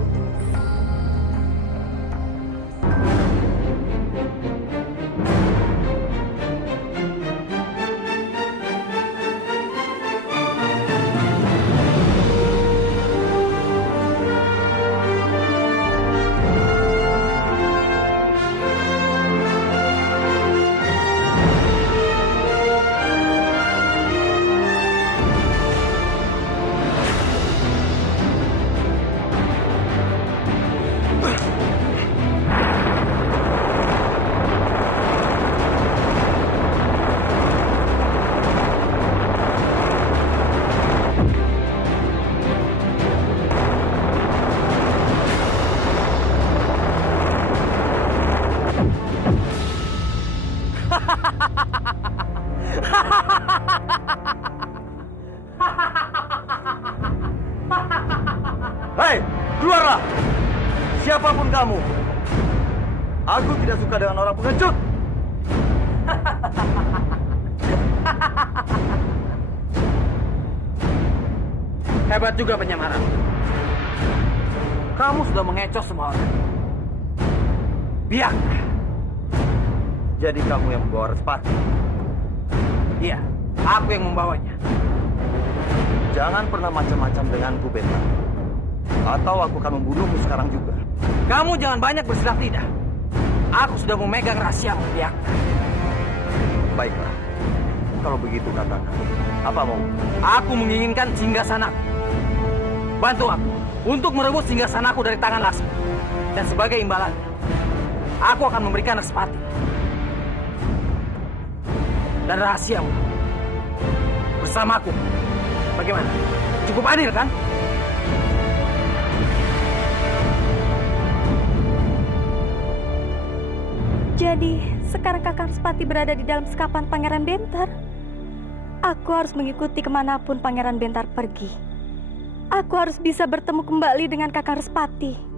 Hei, keluarlah! Siapapun kamu, Aku tidak suka dengan orang pengecut. Hebat juga penyamaran. Kamu sudah mengecoh semua orang. Biak. Jadi kamu yang membawa Respati? Iya, aku yang membawanya. Jangan pernah macam-macam denganku, Bentang. Atau aku akan membunuhmu sekarang juga. Kamu jangan banyak bersilat lidah. Aku sudah memegang rahasia Biak. Baiklah. Kalau begitu katakan, apa mau? Aku menginginkan singgasanaku. Bantu aku untuk merebut singgasanaku dari tangan Laksmi. Dan sebagai imbalannya, aku akan memberikan Respati. Dan rahasiamu bersamaku. Bagaimana? Cukup adil kan? Jadi, sekarang Kakang Respati berada di dalam sekapan Pangeran Bentar. Aku harus mengikuti kemanapun Pangeran Bentar pergi. Aku harus bisa bertemu kembali dengan Kakang Respati.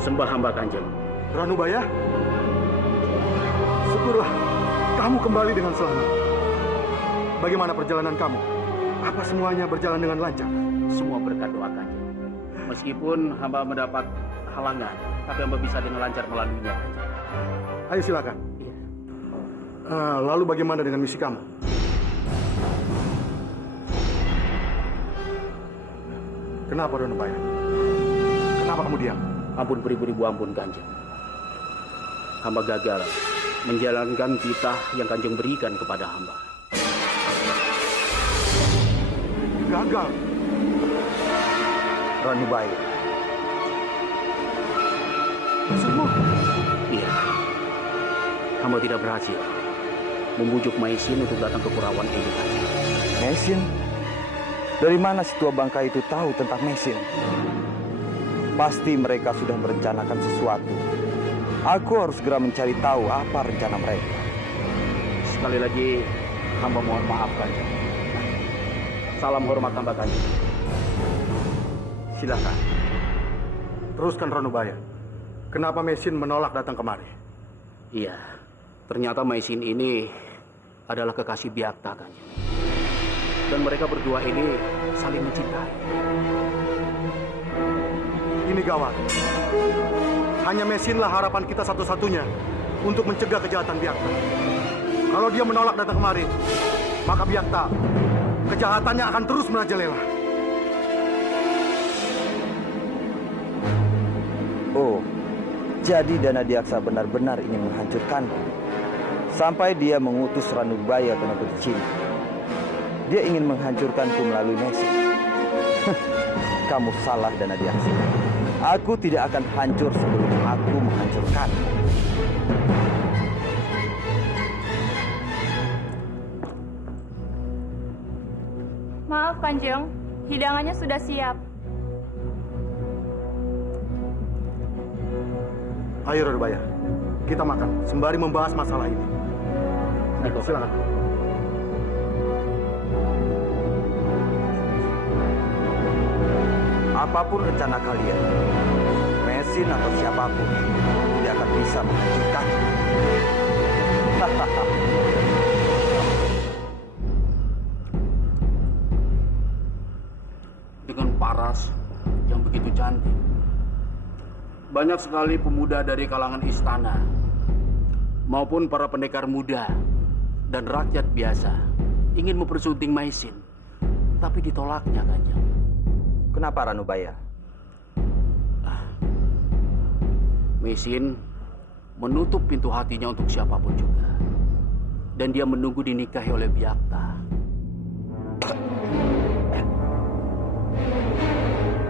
Sembah hamba Kanjeng. Ranubaya, syukurlah kamu kembali dengan selamat. Bagaimana perjalanan kamu? Apa semuanya berjalan dengan lancar? Semua berkat doa Kanjeng. Meskipun hamba mendapat halangan, tapi hamba bisa dengan lancar melaluinya Kanjeng. Ayo silakan. Iya. Lalu bagaimana dengan misi kamu? Kenapa Ranubaya? Kenapa kamu diam? Ampun beribu-ribu ampun Kanjeng. Hamba gagal menjalankan titah yang Kanjeng berikan kepada hamba. Gagal? Ranubaya. Maksudmu? Iya. Hamba tidak berhasil membujuk Maisin untuk datang ke Kurawan ini Kanjeng. Maisin? Dari mana si tua bangka itu tahu tentang Maisin? Pasti mereka sudah merencanakan sesuatu. Aku harus segera mencari tahu apa rencana mereka. Sekali lagi, hamba mohon maaf Kanjeng. Salam hormat hamba Kanjeng. Silakan. Teruskan Ranubaya. Kenapa Maisin menolak datang kemari? Iya, ternyata Maisin ini adalah kekasih Biakta Kanjeng. Dan mereka berdua ini saling mencintai. Ini gawat. Hanya Maisinlah harapan kita satu-satunya untuk mencegah kejahatan Biakta. Kalau dia menolak datang kemari, maka Biakta, kejahatannya akan terus merajalela. Oh, jadi Dana Diaksa benar-benar ingin menghancurkanku. Sampai dia mengutus Ranubaya ke negeri Cina. Dia ingin menghancurkanku melalui Mesin. Kamu salah, Danadiaksa. Aku tidak akan hancur sebelum aku menghancurkanmu. Maaf, Kanjeng. Hidangannya sudah siap. Ayo Rodobaya, kita makan sembari membahas masalah ini. Ayo, silakan. Apapun rencana kalian, Mesin atau siapapun tidak akan bisa menghancurkanmu. Dengan paras yang begitu cantik, banyak sekali pemuda dari kalangan istana maupun para pendekar muda dan rakyat biasa ingin mempersunting Maisin, tapi ditolaknya, Kanjeng. Kenapa, Ranubaya? Maisin menutup pintu hatinya untuk siapapun juga, dan dia menunggu dinikahi oleh Byakta.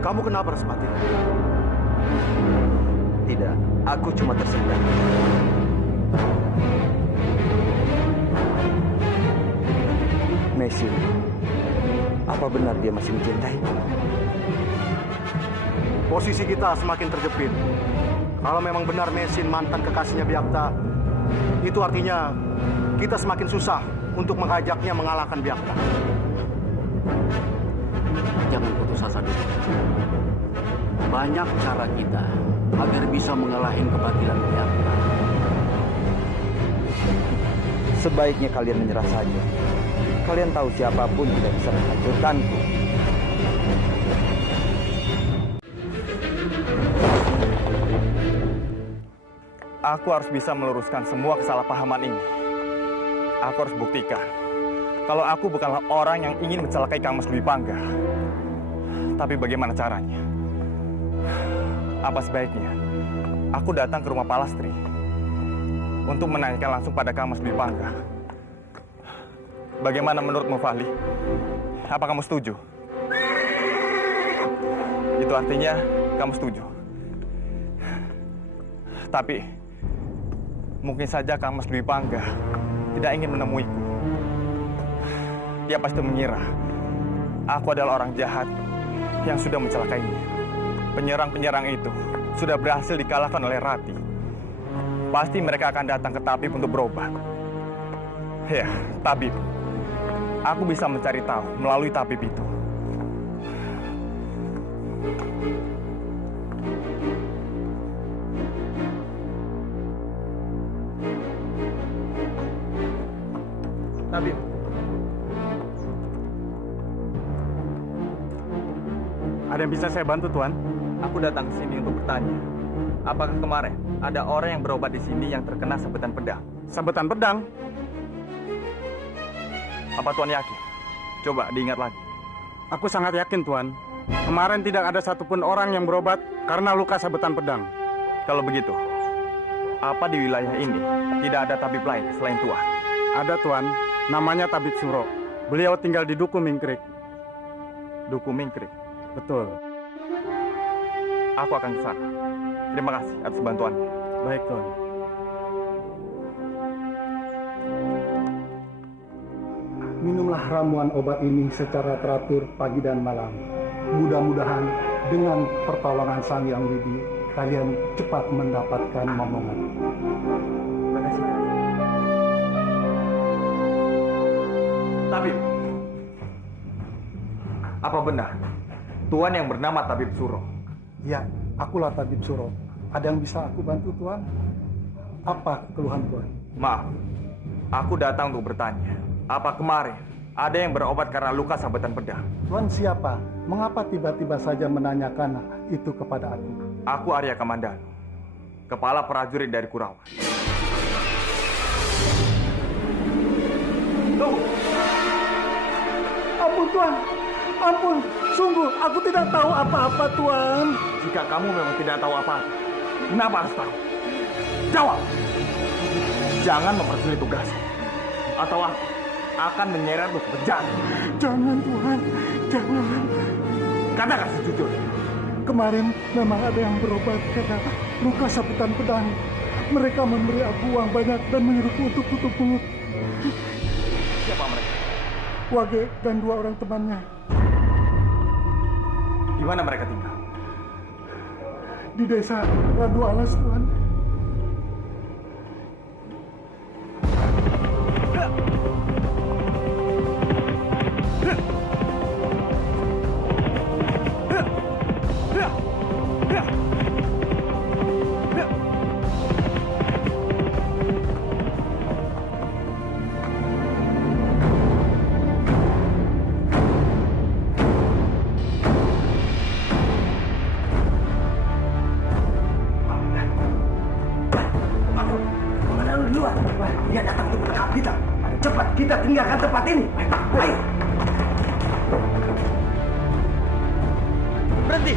Kamu kenapa, Respati? Tidak, aku cuma tersendat. Mesin, apa benar dia masih mencintaiku? Posisi kita semakin terjepit. Kalau memang benar Mesin mantan kekasihnya Byakta, itu artinya kita semakin susah untuk mengajaknya mengalahkan Byakta. Jangan putus asa dulu. Banyak cara kita agar bisa mengalahin kebatilan Byakta. Sebaiknya kalian menyerah saja. Kalian tahu siapapun tidak bisa menghancurkanku. Aku harus bisa meluruskan semua kesalahpahaman ini. Aku harus buktikan kalau aku bukanlah orang yang ingin mencelakai Kang Mas Dwi Pangga. Tapi bagaimana caranya? Apa sebaiknya aku datang ke rumah Palastri untuk menanyakan langsung pada Kang Mas Dwi Pangga? Bagaimana menurutmu, Fahli? Apa kamu setuju? Itu artinya kamu setuju. Tapi mungkin saja Kang Mas Dwi Pangga tidak ingin menemuiku. Dia pasti mengira aku adalah orang jahat yang sudah mencelakainya. Penyerang-penyerang itu sudah berhasil dikalahkan oleh Rati. Pasti mereka akan datang ke tabib untuk berobat. Ya, tabib. Aku bisa mencari tahu melalui tabib itu. Tabib. Ada yang bisa saya bantu, Tuan? Aku datang ke sini untuk bertanya. Apakah kemarin ada orang yang berobat di sini yang terkena sabetan pedang? Sabetan pedang? Apa Tuan yakin? Coba diingat lagi. Aku sangat yakin, Tuan. Kemarin tidak ada satupun orang yang berobat karena luka sabetan pedang. Kalau begitu, apa di wilayah ini tidak ada tabib lain selain Tuan? Ada, Tuan. Namanya Tabib Suro. Beliau tinggal di Duku Mingkrik. Duku Mingkrik? Betul. Aku akan ke sana. Terima kasih atas bantuannya. Baik, Tuan. Minumlah ramuan obat ini secara teratur pagi dan malam. Mudah-mudahan dengan pertolongan Sang Hyang Widi, kalian cepat mendapatkan momongan. Terima kasih. Tabib, apa benar Tuan yang bernama Tabib Suro? Ya, akulah Tabib Suro. Ada yang bisa aku bantu, Tuan? Apa keluhan Tuan? Maaf, aku datang untuk bertanya. Apa kemarin ada yang berobat karena luka sabetan pedang? Tuan siapa? Mengapa tiba-tiba saja menanyakan itu kepada aku? Aku Arya Kamandanu, kepala prajurit dari Kurawa. Tunggu! Ampun, Tuan! Ampun! Sungguh, aku tidak tahu apa-apa, Tuan. Jika kamu memang tidak tahu apa-apa, kenapa harus tahu? Jawab! Jangan mempersulit tugas. Atau aku akan menyeret lu ke penjara. Jangan Tuhan, jangan. Katakan sejujurnya. Kemarin memang ada yang berobat karena luka sabetan pedang. Mereka memberi aku uang banyak dan menyuruhku untuk tutup mulut. Siapa mereka? Wage dan 2 orang temannya. Di mana mereka tinggal? Di desa Randu Alas, Tuhan. Dia datang untuk menangkap kita. Cepat, kita tinggalkan tempat ini. Ayo. Berhenti!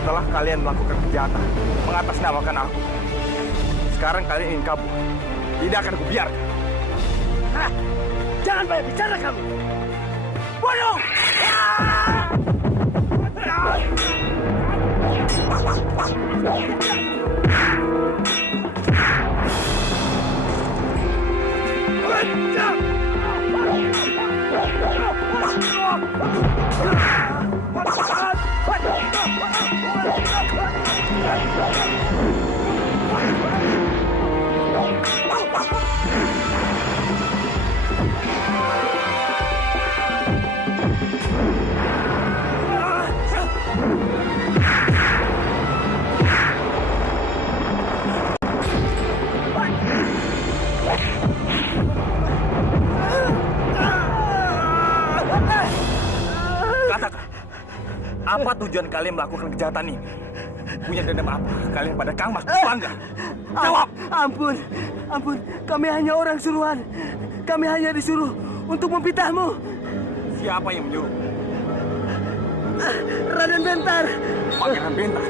Setelah kalian melakukan kejahatan, mengatasnamakan aku, sekarang kalian ingin kabur. Tidak akan kubiarkan. Hah? Jangan banyak bicara kamu. Bodoh! Katakan, apa tujuan kalian melakukan kejahatan ini? Punya dendam apa kalian pada Kang Mas Bangga? Jawab! Ampun, ampun. Kami hanya orang suruhan. Kami hanya disuruh untuk memfitnahmu. Siapa yang menyuruh? Raden Bentar. Pangeran Bentar?